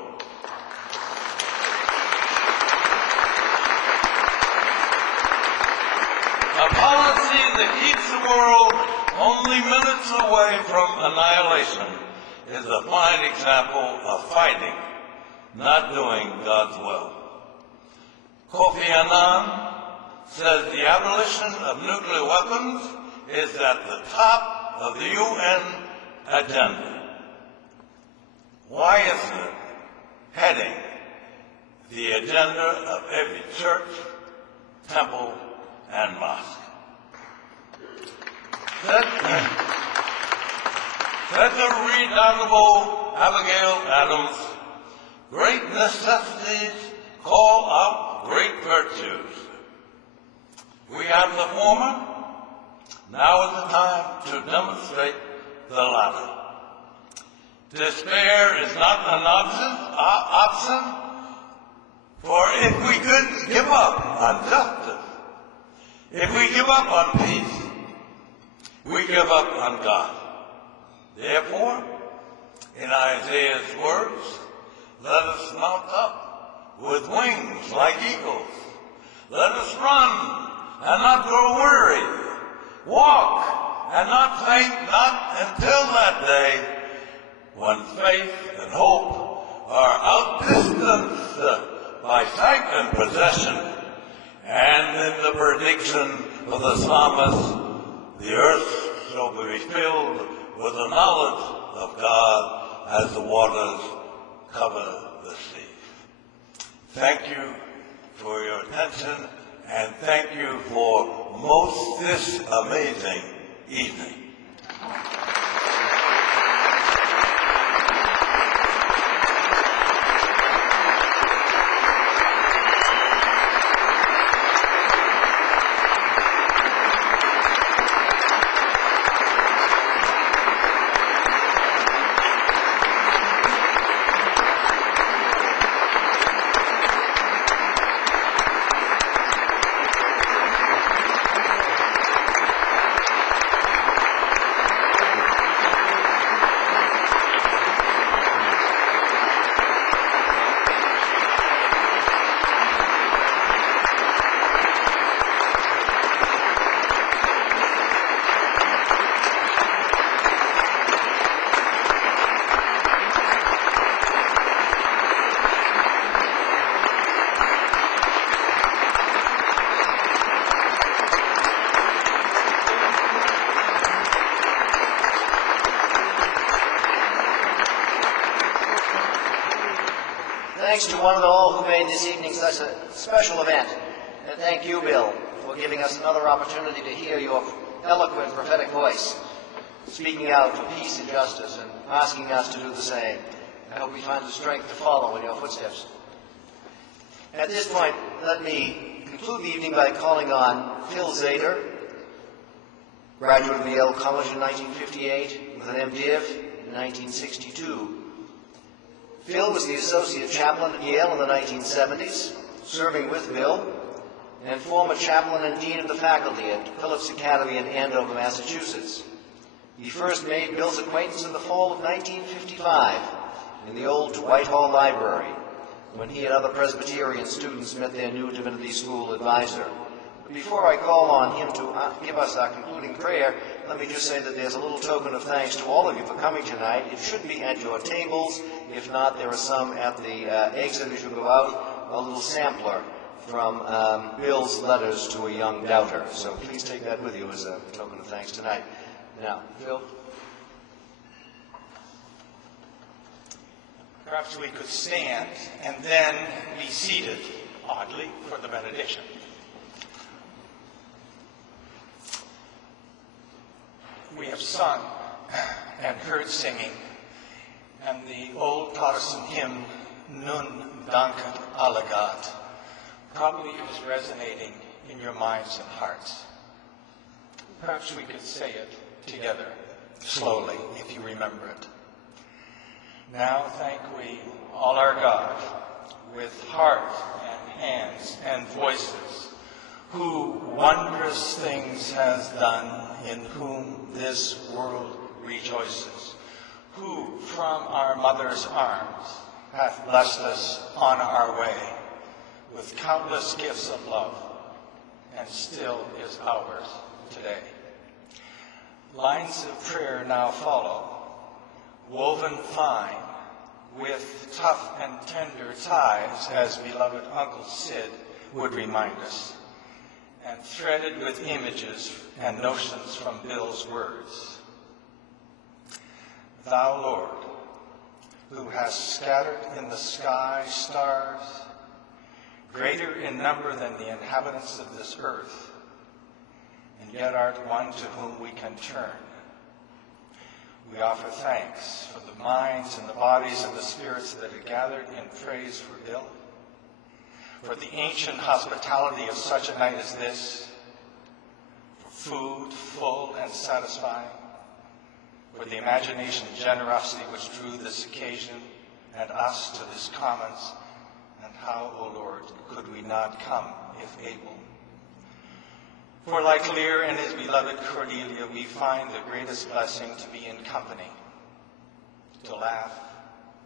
A policy that keeps the world only minutes away from annihilation is a fine example of fighting, not doing God's will. Kofi Annan says the abolition of nuclear weapons is at the top of the UN agenda. Why isn't it heading the agenda of every church, temple, and mosque? Said the redoubtable Abigail Adams, great necessities call out great virtues. We have the former. Now is the time to demonstrate the latter. Despair is not an option, for if we could give up on justice, if we give up on peace, we give up on God. Therefore, in Isaiah's words, let us mount up with wings like eagles. Let us run and not grow weary. Walk and not faint, not until that day when faith and hope are outdistanced by sight and possession. And in the prediction of the psalmist, the earth shall be filled with the knowledge of God as the waters cover the sea. Thank you for your attention, and thank you for most this amazing evening. Thanks to one and all who made this evening such a special event. And thank you, Bill, for giving us another opportunity to hear your eloquent prophetic voice, speaking out for peace and justice and asking us to do the same. I hope we find the strength to follow in your footsteps. At this point, let me conclude the evening by calling on Phil Zader, graduate of Yale College in 1958 with an MDiv in 1962. Phil was the associate chaplain at Yale in the 1970s, serving with Bill, and former chaplain and dean of the faculty at Phillips Academy in Andover, Massachusetts. He first made Bill's acquaintance in the fall of 1955 in the old Whitehall Library, when he and other Presbyterian students met their new Divinity School advisor. But before I call on him to give us our concluding prayer, let me just say that there's a little token of thanks to all of you for coming tonight. It should be at your tables. If not, there are some at the exit as you go out, a little sampler from Bill's letters to a young doubter. So please take that with you as a token of thanks tonight. Now, Phil? Perhaps we could stand and then be seated, oddly, for the benediction. We have sung and heard singing, and the old Protestant hymn, Nun danket alle God, probably is resonating in your minds and hearts. Perhaps we could say it together, slowly, if you remember it. Now thank we all our God, with heart and hands and voices, who wondrous things has done, in whom this world rejoices, who from our mother's arms hath blessed us on our way with countless gifts of love, and still is ours today. Lines of prayer now follow, woven fine with tough and tender ties, as beloved Uncle Sid would remind us, and threaded with images and notions from Bill's words. Thou, Lord, who hast scattered in the sky stars, greater in number than the inhabitants of this earth, and yet art one to whom we can turn. We offer thanks for the minds and the bodies and the spirits that are gathered in praise for Bill, for the ancient hospitality of such a night as this, for food full and satisfying, for the imagination and generosity which drew this occasion and us to this commons, and how, O Lord, could we not come if able? For like Lear and his beloved Cordelia, we find the greatest blessing to be in company, to laugh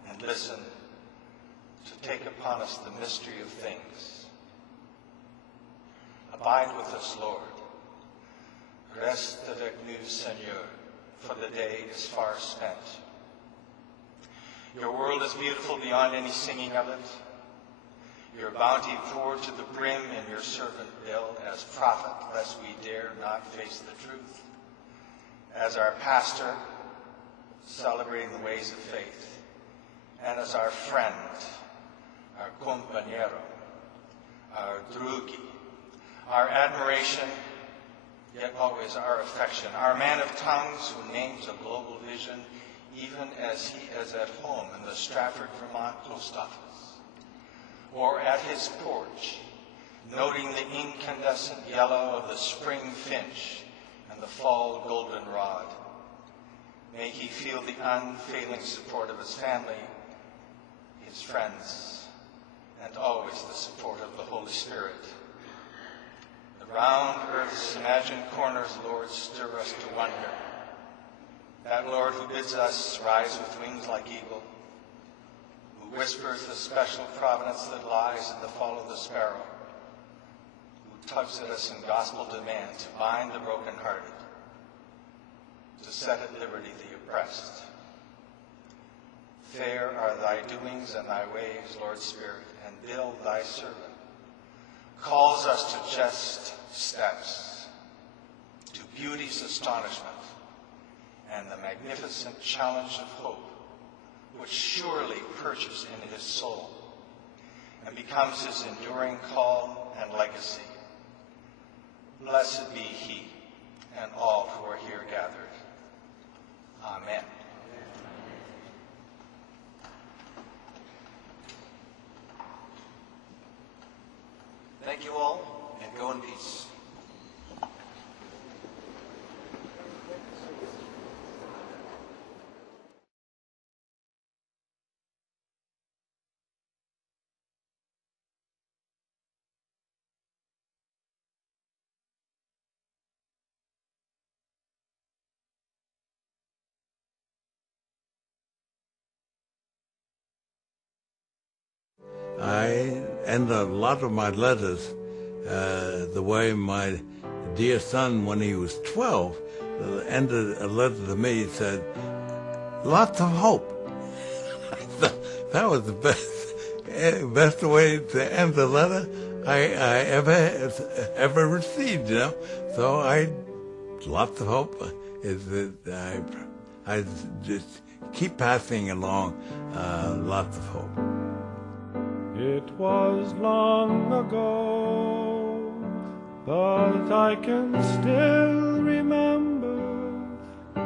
and listen, to take upon us the mystery of things. Abide with us, Lord. Reste avec nous, Seigneur, for the day is far spent. Your world is beautiful beyond any singing of it. Your bounty poured to the brim in your servant Bill as prophet, lest we dare not face the truth. As our pastor, celebrating the ways of faith, and as our friend, our compañero, our drugi, our admiration, yet always our affection, our man of tongues who names a global vision even as he is at home in the Stratford, Vermont post office, or at his porch, noting the incandescent yellow of the spring finch and the fall goldenrod. May he feel the unfailing support of his family, his friends, and always the support of the Holy Spirit. The round earth's imagined corners, Lord, stir us to wonder. That Lord who bids us rise with wings like eagle, who whispers the special providence that lies in the fall of the sparrow, who tugs at us in gospel demand to bind the brokenhearted, to set at liberty the oppressed. Fair are thy doings and thy ways, Lord Spirit, and Bill, thy servant, calls us to just steps, to beauty's astonishment, and the magnificent challenge of hope, which surely perches in his soul and becomes his enduring call and legacy. Blessed be he and all who are here gathered. Amen. Thank you all, and go in peace. I end a lot of my letters the way my dear son, when he was 12, ended a letter to me. He said, "Lots of hope." That was the best way to end a letter I ever received, you know. So lots of hope is that I just keep passing along lots of hope. It was long ago, but I can still remember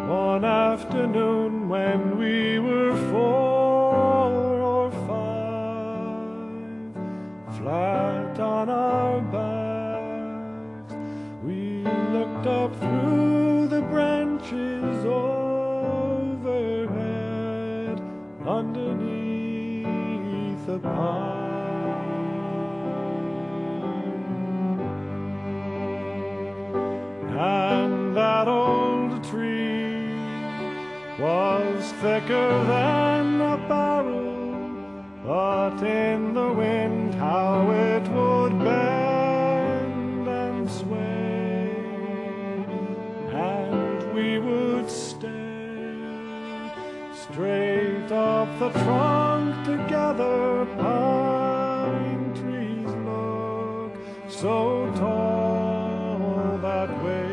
one afternoon when we were 4 or 5, flat on our backs. We looked up through the branches overhead, underneath the pine. And that old tree was thicker than a barrel, but in the wind how it would bend and sway, and we would stare straight up the trunk together. Pine trees look so tall that way,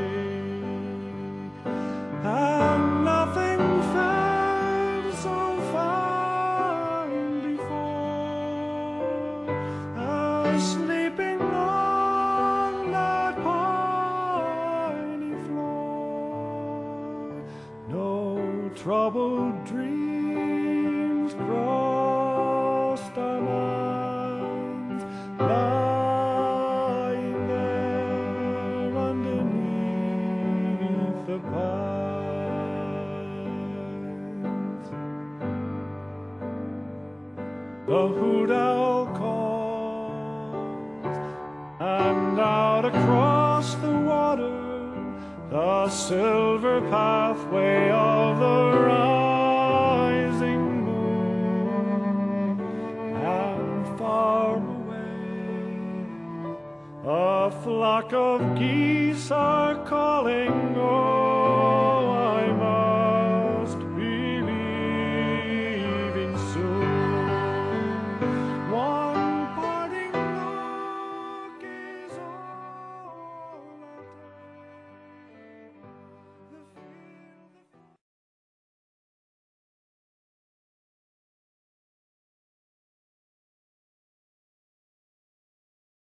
and nothing felt so fine before as sleeping on that piney floor. No troubled dreams crossed our minds, lying there underneath the pines. The hoot owl calls, and out across the water, the silver pathway of the rising moon, and far away a flock of geese are calling over